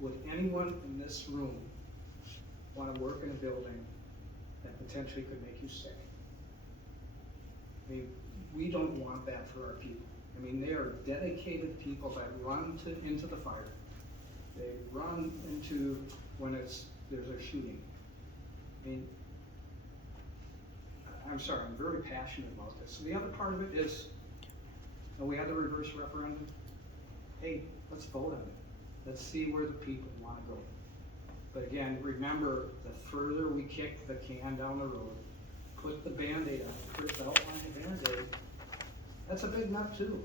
Would anyone in this room want to work in a building that potentially could make you sick? I mean, we don't want that for our people. I mean, they are dedicated people that run into the fire. They run into when there's a shooting. I mean, I'm sorry, I'm very passionate about this. So the other part of it is, we had the reverse referendum. Hey, let's vote on it. Let's see where the people want to go. But again, remember, the further we kick the can down the road, put the Band-Aid on, Chris outlined the Band-Aid, that's a big nut too.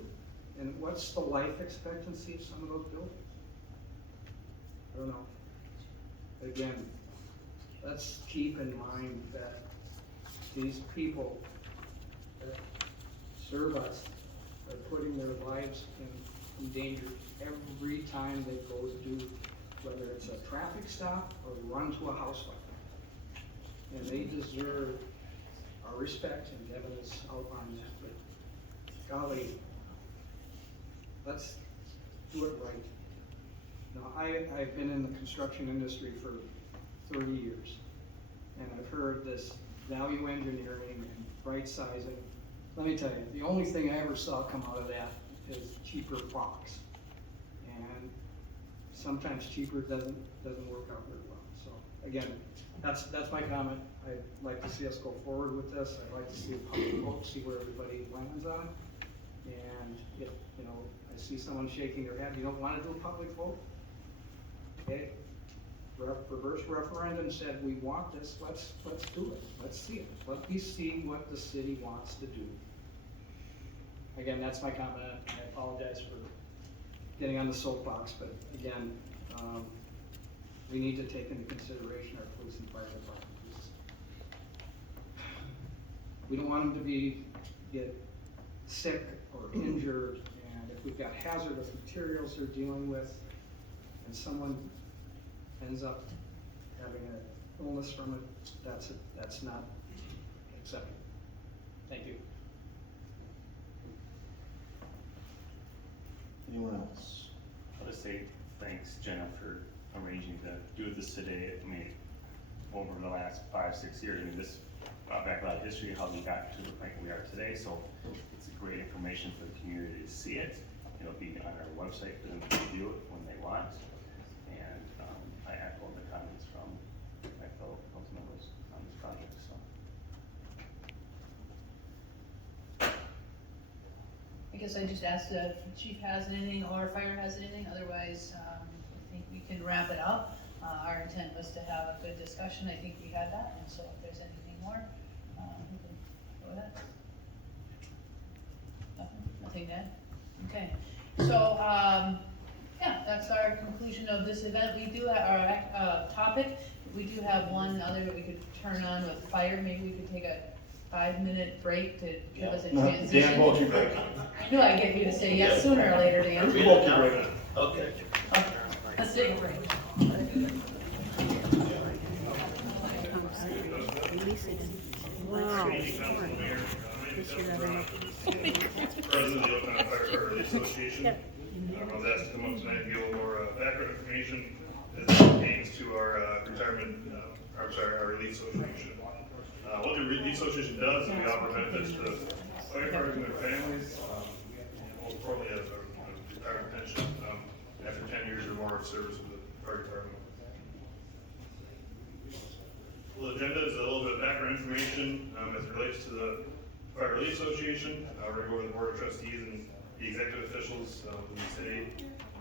And what's the life expectancy of some of those buildings? I don't know. Again, let's keep in mind that these people that serve us are putting their lives in danger every time they go to do, whether it's a traffic stop or run to a house fire. And they deserve our respect, and Devin has outlined that, but golly, let's do it right. Now, I've been in the construction industry for 30 years, and I've heard this value engineering and right sizing. Let me tell you, the only thing I ever saw come out of that is cheaper products. And sometimes cheaper doesn't work out very well. So again, that's my comment. I'd like to see us go forward with this. I'd like to see a public vote, see where everybody lands on. And if, you know, I see someone shaking their head, you don't wanna do a public vote? Okay, reverse referendum said, we want this, let's do it, let's see it. Let me see what the city wants to do. Again, that's my comment. I apologize for getting on the soapbox, but again, we need to take into consideration our police and fire departments. We don't want them to get sick or injured, and if we've got hazardous materials they're dealing with, and someone ends up having an illness from it, that's not acceptable. Thank you. Anyone else? I'll just say thanks, Jenna, for arranging to do this today. I mean, over the last 5-6 years, I mean, this brought back a lot of history of how we got to the point we are today, so it's great information for the community to see it. It'll be on our website for them to view it when they want. And I echo the comments from my fellow council members on this project, so. I guess I just asked if the chief has anything or fire has anything, otherwise, I think we can wrap it up. Our intent was to have a good discussion, I think we had that, and so if there's anything more, we can go with that. Nothing to add? Okay, so, yeah, that's our conclusion of this event. We do have our topic, we do have one other that we could turn on with fire, maybe we could take a 5-minute break to give us a transition. Dan won't keep break. I knew I'd get you to say yes sooner or later, Dan. We won't keep break. Okay. Let's take a break. Wow. President of the Oakland Firefighter Relief Association. I was asked to come up tonight and give a little more background information as it pertains to our our relief association. What the relief association does is we offer benefits to firefighters and their families, and most importantly as a retirement pension after 10 years or more of service with the fire department. The agenda is a little bit of background information as it relates to the Fire Relief Association. We're going to go over the Board of Trustees and the executive officials in the city.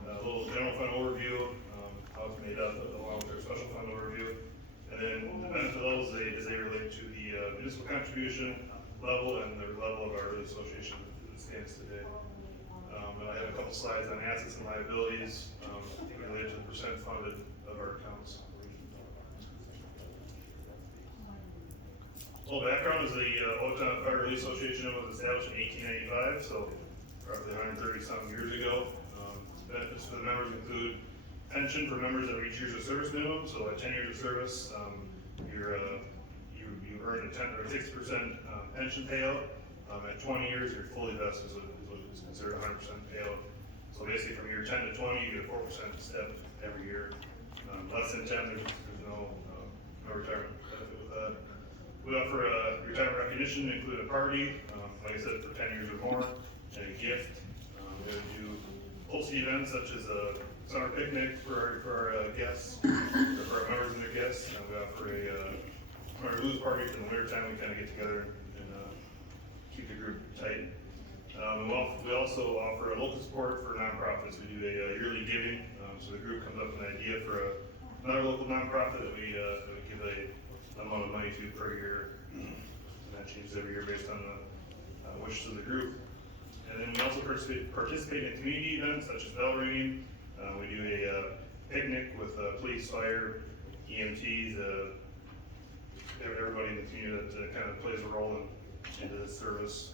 A little general fund overview, how it's made up, along with their special fund overview. And then the benefit levels as they relate to the municipal contribution level and the level of our Relief Association as it stands today. And I have a couple slides on assets and liabilities related to the percent funded of our accounts. A little background is the Oakland Fire Relief Association was established in 1895, so roughly 130-some years ago. Benefits for the members include pension for members that reach years of service minimum, so at 10 years of service, you earn a 10 or 6% pension payout. At 20 years, you're fully vested, so it's considered 100% payout. So basically, from year 10 to 20, you get a 4% step every year. Less than 10, there's no retirement benefit with that. We offer a retirement recognition, include a party, like I said, for 10 years or more, and a gift. We do hosting events such as a summer picnic for our guests, or for our members and their guests. We offer a summer blues party for the winter time. We kind of get together and keep the group tight. We also offer a local support for nonprofits. We do a yearly giving, so the group comes up with an idea for another local nonprofit that we give a amount of money to per year, and that changes every year based on the wishes of the group. And then we also participate in community events such as bell ringing. We do a picnic with police, fire, EMTs, everybody in the community that kind of plays a role into this service.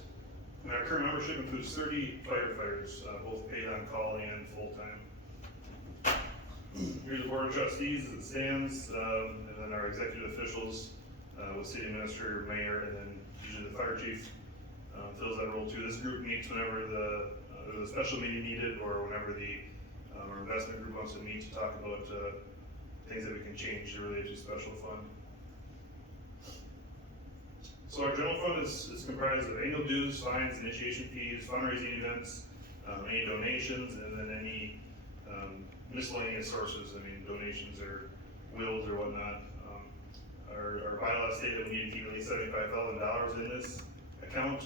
And our current membership includes 30 firefighters, both paid on call and full-time. Here's the Board of Trustees as it stands, and then our executive officials with city administrator, mayor, and then usually the fire chief. fills that role too. This group meets whenever there's a special meeting needed, or whenever our investment group wants to meet to talk about, things that we can change related to special fund. So our general fund is comprised of annual dues, fines, initiation fees, fundraising events, any donations, and then any, miscellaneous sources, I mean, donations or wills or whatnot. Our bylaws state that we need to keep at least $75,000 in this account.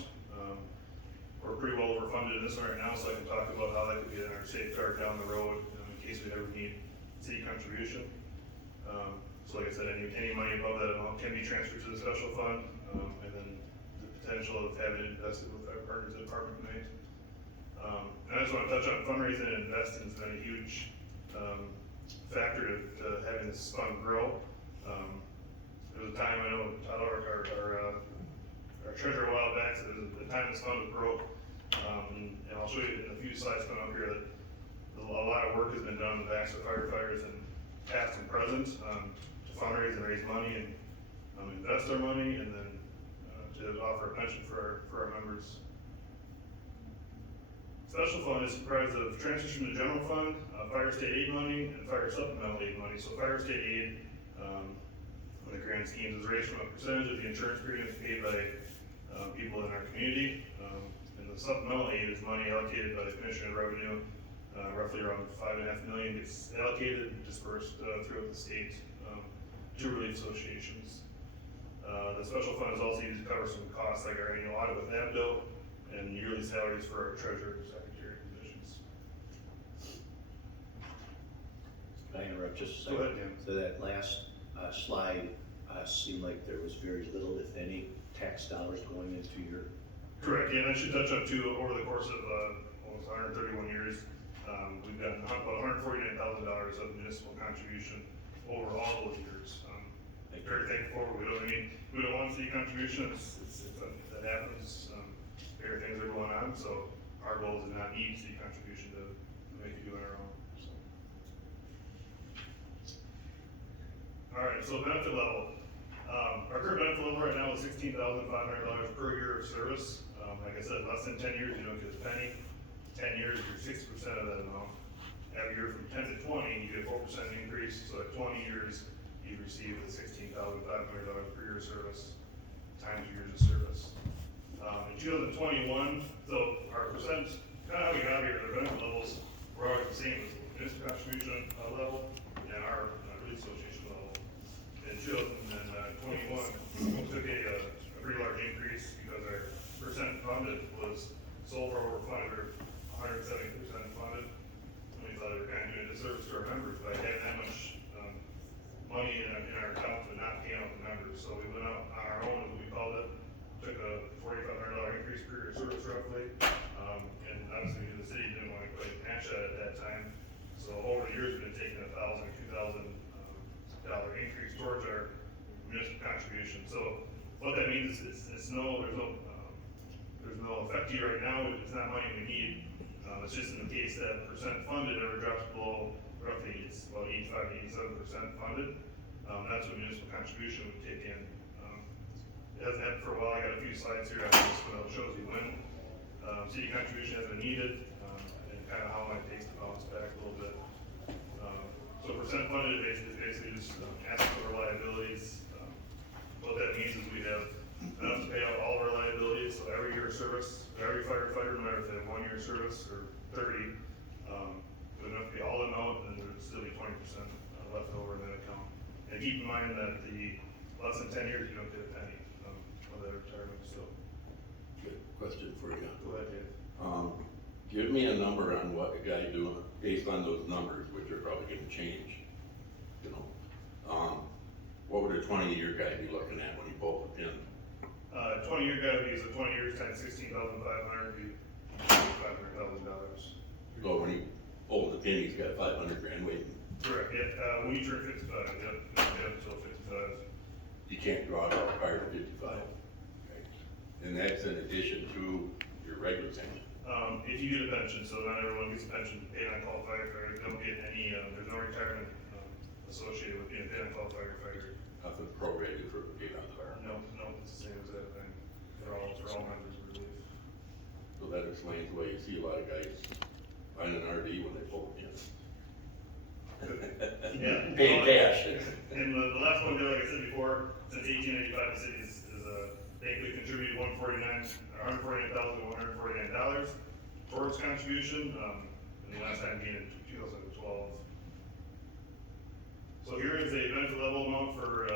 We're pretty well overfunded in this one right now, so I can talk about how that could be in our safeguard down the road, in case we ever need city contribution. So like I said, any money above that amount can be transferred to the special fund, and then the potential of having it invested with our partners at Department Night. And I just wanna touch on fundraising and investing has been a huge, factor to having this fund grow. There was a time, I know, Tyler, our treasurer a while back, said there was a time this fund was broke. And I'll show you in a few slides coming up here that a lot of work has been done on the backs of firefighters and past and present, to fundraise and raise money and, invest our money, and then, to offer a pension for our members. Special fund is comprised of transfers from the general fund, fire state aid money, and fire supplemental aid money. So fire state aid, in the grand schemes, is raised from a percentage of the insurance premiums paid by people in our community. And the supplemental aid is money allocated by the Commissioner of Revenue, roughly around $5.5 million gets allocated and dispersed throughout the state to relief associations. The special fund is also used to cover some costs like our annual audit with NABDO and yearly salaries for our treasurer and secretary positions. Can I interrupt just a Go second? ahead, Dan. So that last slide seemed like there was very little, if any, tax dollars going into your. Correct, yeah, and I should touch on too, over the course of almost 131 years, we've gotten about $149,000 of municipal contribution over all those years. Very thankful. We don't want city contribution. That happens. Bigger things are going on, so our goal is to not need city contribution to make it do it on our own. So. All right, so benefit level. Our current benefit level right now is $16,500 per year of service. Like I said, less than 10 years, you don't get a penny. 10 years, you're 60% of that amount. Every year from 10 to 20, you get a 4% increase. So at 20 years, you receive the $16,500 per year of service times years of service. In 2021, so our percent, kind of how we got here, the benefit levels were always the same as municipal contribution level and our relief association level. In 2021, we took a pretty large increase because our percent funded was so far overfunded, or 170% funded. And we thought we were kind of doing a disservice to our members by having that much money in our account and not paying out the members. So we went out on our own, as we called it, took a $4,500 increase per year service roughly. And obviously the city didn't want to quite match that at that time. So over the years, we've been taking $1,000 or $2,000 increase towards our municipal contribution. So what that means is there's no effect to you right now. It's not money we need. It's just in the case that percent funded ever drops below, roughly it's about 85 to 87% funded. That's what municipal contribution would kick in. It hasn't happened for a while. I got a few slides here after this one that shows you when city contribution has been needed, and kind of how long it takes to bounce back a little bit. So percent funded is basically just asking for liabilities. What that means is we have enough to pay out all of our liabilities. So every year of service, every firefighter, no matter if they have 1 year of service or 30, would enough to pay all the amount, and there would still be 20% left over in that account. And keep in mind that the less than 10 years, you don't get a penny of that retirement. So. Good question for you. Go ahead, Dave. Give me a number on what a guy doing, based on those numbers, which are probably gonna change, you know. What would a 20-year guy be looking at when he pulls a pin? 20-year guy would use 20 years times $16,500 be $500,000. So when he pulls the pin, he's got 500 grand waiting. Correct, yeah, when you turn 55, yep, until 55. You can't draw it out prior to 55. And that's in addition to your regular pension. If you get a pension, so not everyone gets a pension, paid on call firefighter, don't get any, there's no retirement associated with being a paid on call firefighter. Nothing prorated for paid on the fire. No, it's the same as that thing, for all members of relief. So that explains why you see a lot of guys buying an RV when they pull it in. Yeah. Paying cash. And the last one there, like I said before, since 1885, the city is basically contributed $149,149 towards contribution, and the last time being in 2012. So here is a benefit level amount for,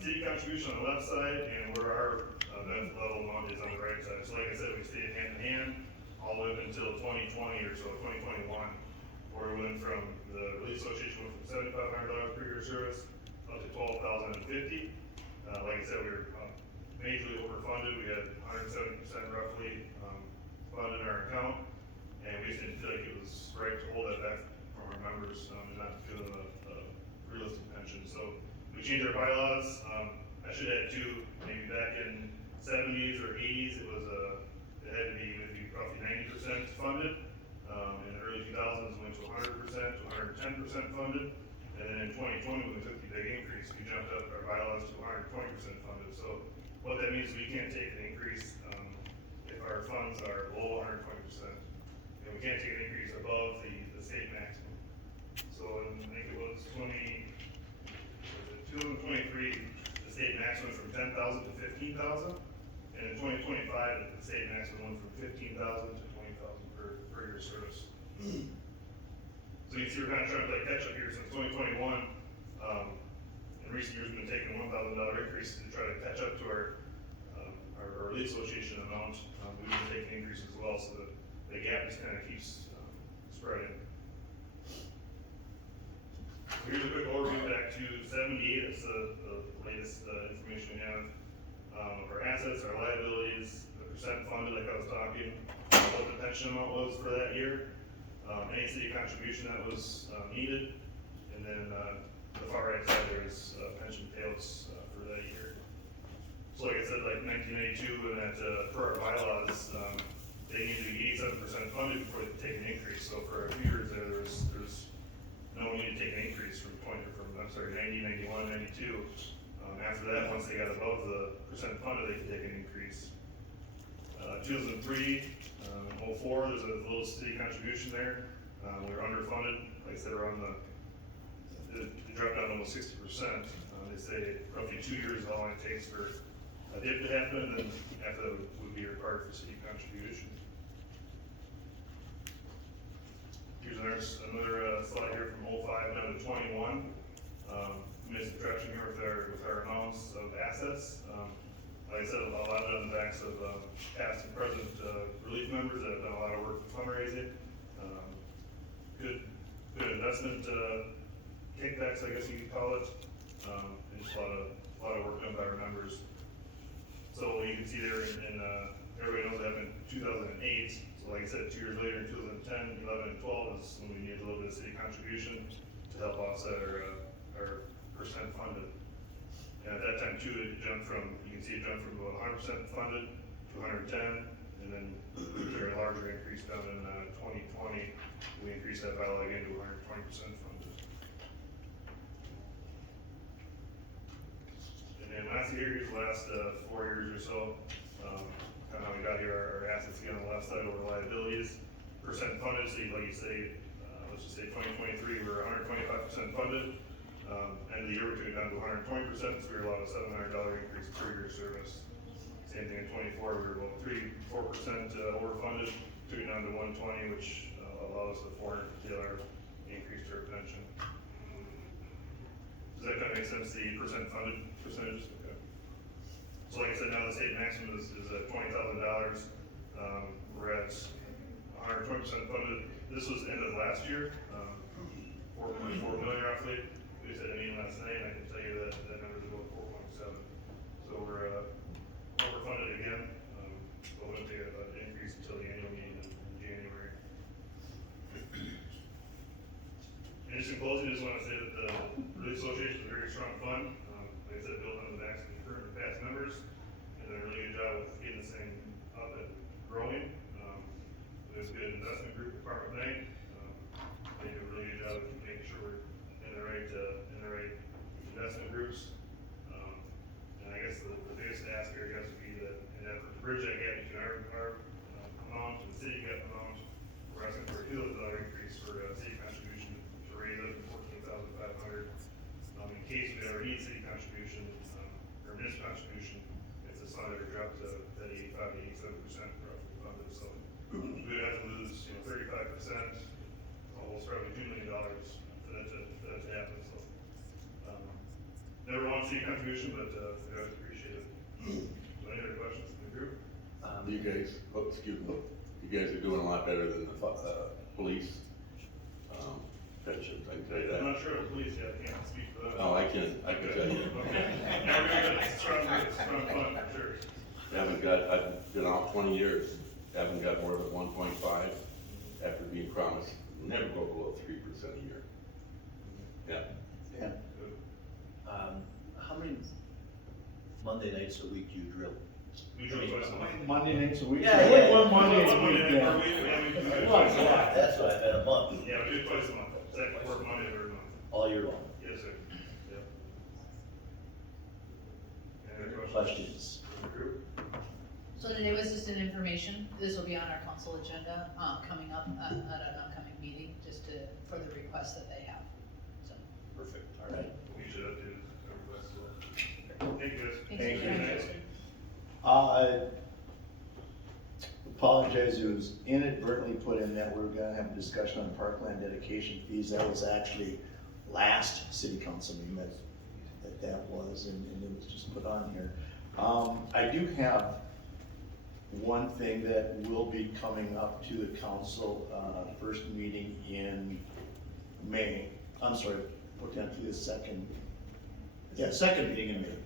city contribution on the left side, and where our benefit level amount is on the right side. So like I said, we stayed hand in hand all the way up until 2020 or so, 2021, where we went from, the Relief Association went from $7,500 per year service up to $12,050. Like I said, we were majorly overfunded. We had 170% roughly funded in our account, and we just didn't feel like it was right to hold that back from our members and not give them a realistic pension. So we changed our bylaws. I should add too, maybe back in 70s or 80s, it was it had to be maybe roughly 90% funded. In the early 2000s, went to 100% to 110% funded. And then in 2020, when we took the big increase, we jumped up our bylaws to 120% funded. So what that means is we can't take an increase if our funds are below 120%. And we can't take an increase above the state maximum. So I think it was 2023, the state maximum went from 10,000 to 15,000. And in 2025, the state maximum went from 15,000 to 20,000 per year service. So you see we're kind of trying to play catch up here since 2021. In recent years, we've been taking $1,000 increases to try to catch up to our Relief Association amount. We've been taking increases as well, so the gap just kind of keeps spreading. Here's a quick overview back to 78. It's the latest information we have. Our assets, our liabilities, the percent funded, like I was talking, what the pension amount was for that year, any city contribution that was needed, and then the far right side there is pension payouts for that year. So like I said, like 1982, and that per our bylaws, they need to be 87% funded before they take an increase. So for a few years there's no need to take an increase from 90, 91, 92. After that, once they got above the percent funded, they could take an increase. 2003, 04, there's a little city contribution there. We were underfunded. Like I said, around it dropped down to almost 60%. They say roughly 2 years is how long it takes for a dip to happen, and then after that would be required for city contribution. Here's another slide here from 05 down to 21. We made a subtraction here with our amounts of assets. Like I said, a lot of it on the backs of past and present relief members that have done a lot of work with fundraising. Good investment kickbacks, I guess you could call it. And just a lot of work done by our members. So you can see there, everybody knows that in 2008. So like I said, 2 years later in 2010, 11, and 12 is when we needed a little bit of city contribution to help offset our percent funded. And at that time too, it jumped from, you can see it jumped from about 100% funded to 110, and then there a larger increase down in 2020. We increased that by again to 120% funded. And then lastly here's the last 4 years or so, kind of how we got here, our assets again on the left side over liabilities. Percent funded, so like you say, let's just say 2023, we were 125% funded. End of the year, we took it down to 120%, so we were allowed a $700 increase per year service. Same thing in 24, we were about 4% overfunded, took it down to 120, which allowed us a $450 increase to our pension. Does that kind of make sense, the percent funded percentages? Okay. So like I said, now the state maximum is $20,000. We're at 120% funded. This was end of last year, 4.4 million roughly. We just had a meeting last night, and I can tell you that number is about 4.7. So we're overfunded again. But we won't take an increase until the annual meeting in January. And just in closing, I just want to say that the Relief Association is a very strong fund. Like I said, built on the backs of the current and past members, and done a really good job of getting this thing up and growing. There's a good investment group at Department 9. They do a really good job of making sure we're in the right investment groups. And I guess the biggest ask here, I guess, would be that in an effort to bridge that gap between our amount and the $2 increase for city contribution to raise it to $14,500. In case we ever need city contribution, or municipal contribution, it's a slide that drop to that 85 to 87% roughly funded, so we would have to lose, 35%, almost probably $2 million for that to happen, so. Never want to see a contribution, but, we always appreciate it. So any other questions from the group? You guys, excuse me, you guys are doing a lot better than the, police, pensions, I can tell you that. I'm not sure of the police yet, I can't speak for that. Oh, I can tell you. Okay. Yeah, we're good, it's strong fund, for sure. I've been out 20 years, haven't got more than 1.5 after being promised, never go below 3% a year. Yeah. Yeah. How many Monday nights a week do you drill? We drill twice a month. Monday nights a week. Yeah, yeah. One Monday One a week, night yeah. per week, yeah, we do it Well, twice a yeah. month. That's what I bet a month, Yeah, we do it twice a month, second, fourth Monday of every month. all year long. Yes, sir. Yep. Any other Questions? from the group? So today was just an information, this will be on our council agenda, coming up at an upcoming meeting, just for the request that they have, so. Perfect, all right. We should update everybody as well. Thank you guys. Thanks Thank for you. your interest. Apologize, it was inadvertently put in that we're gonna have a discussion on parkland dedication fees. That was actually last city council meeting that was, and it was just put on here. I do have one thing that will be coming up to the council, first meeting in May. I'm sorry, potentially the second meeting in May.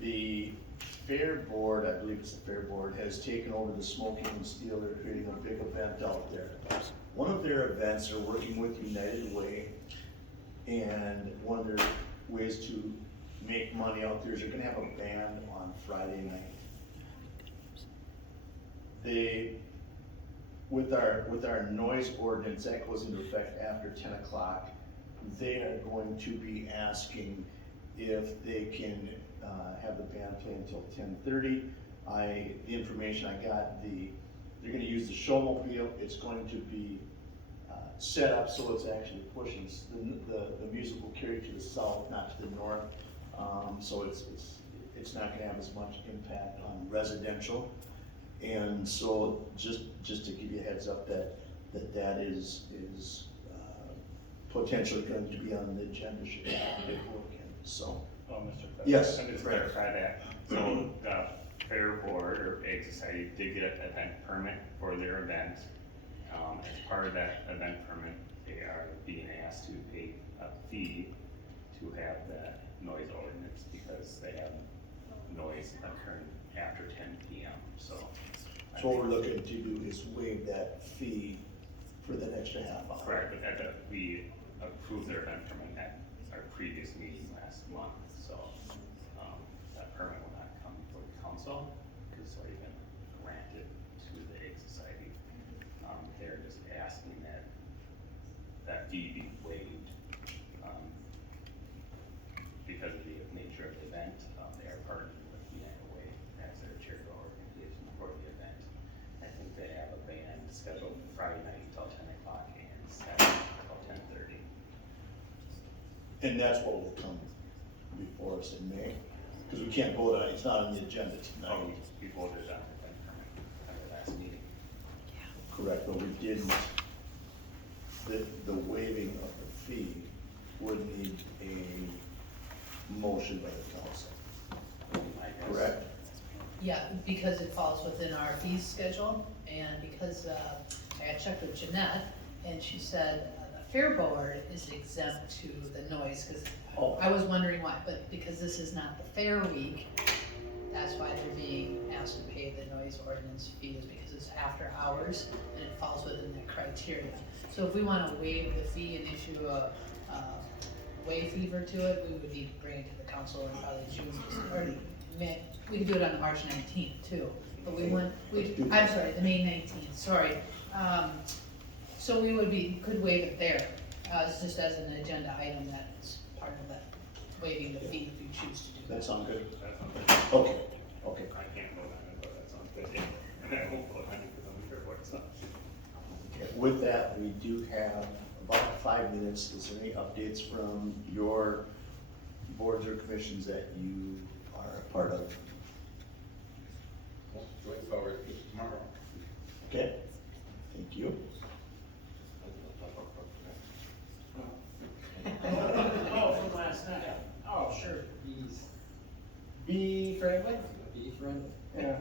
The Fair Board, I believe it's the Fair Board, has taken over the Smoking and Steel. They're creating a big event out there. One of their events are working with United Way, and one of their ways to make money out there is they're gonna have a band on Friday night. With our noise ordinance that goes into effect after 10 o'clock, they are going to be asking if they can have the band play until 10:30. The information I got, they're gonna use the showmobile. It's going to be set up so it's actually pushing, the music will carry to the south, not to the north. So it's not gonna have as much impact on residential. And so just to give you a heads up that is potentially going to be on the agenda should it work in, so. Well, Mr. President. Yes, Let me just correct. clarify that. So the Fair Board or Egg Society did get an event permit for their event. As part of that event permit, they are being asked to pay a fee to have that noise ordinance because they have noise occurring after 10 p.m. So So what we're looking to do is waive that fee for that extra half hour. correct, but we approved their event permit at our previous meeting last month, so, that permit will not come before the council, because it's already been granted to the Egg Society. They're just asking that fee be waived, because of the nature of the event. They are partnering with United Way as their charitable organization for the event. I think they have a band scheduled Friday night until 10 o'clock and Saturday until 10:30. And that's what will come before us in May, because we can't vote on it, it's not on the agenda tonight. Oh, we voted on the event permit at our last meeting. Correct, but we didn't, the waiving of the fee would need a motion by the council, I guess. correct? Yeah, because it falls within our fees schedule, and because, I had checked with Jeanette, and she said the Fair Board is exempt to the noise, because Oh. I was wondering why, but because this is not the fair week, that's why they're being asked to pay the noise ordinance fees, because it's after hours, and it falls within that criteria. So if we wanna waive the fee and issue a waive fever to it, we would need to bring it to the council in probably June, or May. We could do it on March 19th too, but I'm sorry, the May 19th, sorry. So could waive it there, it's just as an agenda item that's part of that, waiving the fee if you choose to do that. That sound good? That sounds good. Okay. I can't vote on it, but that sounds good. And I won't vote on it because I'm the Fair Board, so. with that, we do have about 5 minutes. Is there any updates from your boards or commissions that you are a part of? Joint forward tomorrow. Okay, thank you. Oh, from last night. Oh, sure. Bees. Bee friendly? Bee friendly. Yeah.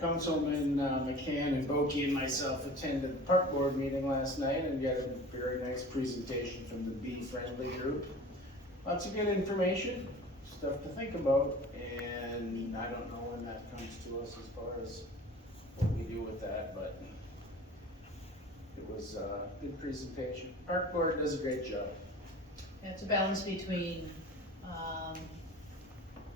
Councilman McCann and Bokie and myself attended the park board meeting last night and got a very nice presentation from the bee friendly group. Lots of good information, stuff to think about, and I don't know when that comes to us as far as what we do with that, but it was a good presentation. Park board does a great job. Yeah, it's a balance between,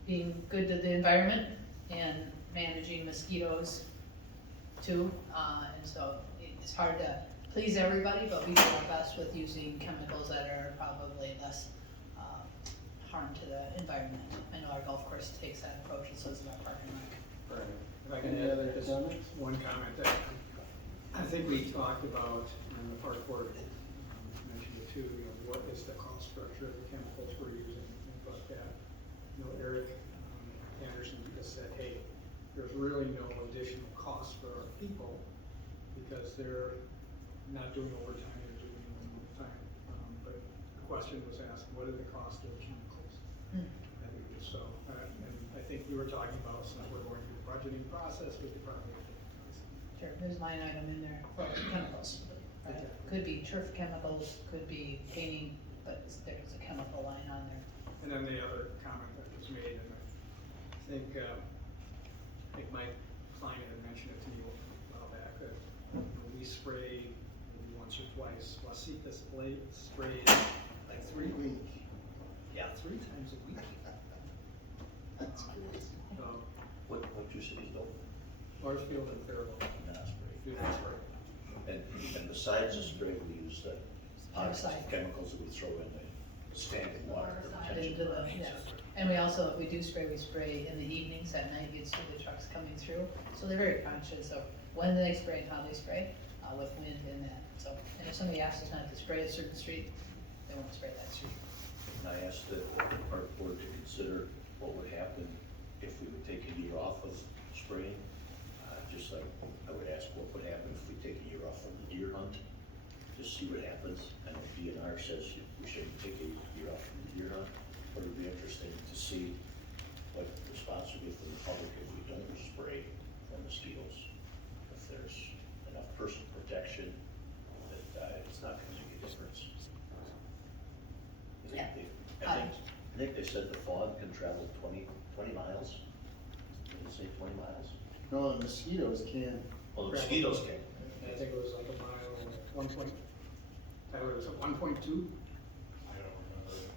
being good to the environment and managing mosquitoes too. And so it's hard to please everybody, but we do our best with using chemicals that are probably less, harm to the environment. I know our golf course takes that approach, and so does our park and rec. If I can add just one comment that I think we talked about in the park board, mentioned it too, you know, what is the cost structure of the chemicals we're using, things like that. You know, Eric Anderson just said, hey, there's really no additional cost for our people because they're not doing overtime, they're doing overtime. But the question was asked, what are the cost of chemicals? That we use? So, and I think we were talking about, since we're going through the budgeting process, we could probably. Sure, there's line item in there for chemicals. Right? Could be turf chemicals, could be painting, but there's a chemical line on there. And then the other comment that was made, and I think my client had mentioned it to me a while back, that we spray maybe once or twice, Wasita sprayed like 3 weeks. Yeah, 3 times a week. That's crazy. What your cities don't? Marshfield and Faribault. Not spray. Do not spray. And besides the spray, we use the Herbicide. chemicals that we throw in the standing water. Into the, yeah. And we also, if we do spray, we spray in the evenings, at night, you'd see the trucks coming through. So they're very conscious of when they spray and how they spray, with wind and that. So, and if somebody asks us not to spray a certain street, they won't spray that street. And I asked the park board to consider what would happen if we would take a year off of spraying. Just like I would ask what would happen if we take a year off from the deer hunt, just see what happens. And if DNR says we shouldn't take a year off from the deer hunt, but it'd be interesting to see what response we get from the public if we don't spray for mosquitoes. If there's enough personal protection that it's not gonna make a difference. Yeah. I think they said the fog can travel 20 miles. Did they say 20 miles? No, the mosquitoes can. Well, the mosquitoes can. I think it was like a mile, 1 point, Tyler, was it 1.2? I don't remember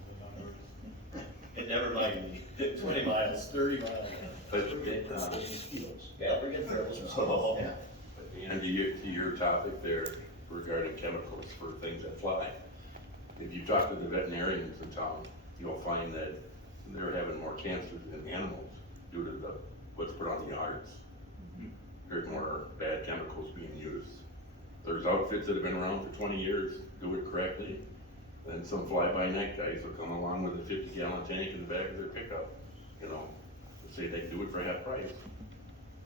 the numbers. And never mind, 20 miles, 30 miles. But, That's the mosquitoes. Yeah, we're getting there. So, Yeah. and to your topic there regarding chemicals for things that fly, if you talk to the veterinarians in town, you'll find that they're having more cancers in animals due to what's put on the yards. There's more bad chemicals being used. There's outfits that have been around for 20 years, do it correctly, then some fly-by-night guys will come along with a 50-gallon tank in the back of their pickup, you know, say they do it for half price,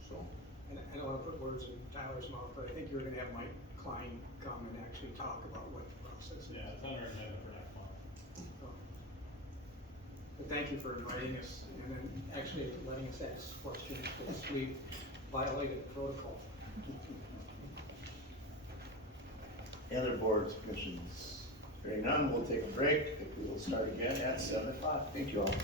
so. And I don't wanna put words in Tyler's mouth, but I think you're gonna have Mike Klein come and actually talk about what the process is. Yeah, it's on our agenda for next month. So, but thank you for inviting us, and then actually letting us ask questions, because we violated the protocol. Any other boards, commissions? Hearing none, we'll take a break. We will start again at 7 o'clock. Thank you all.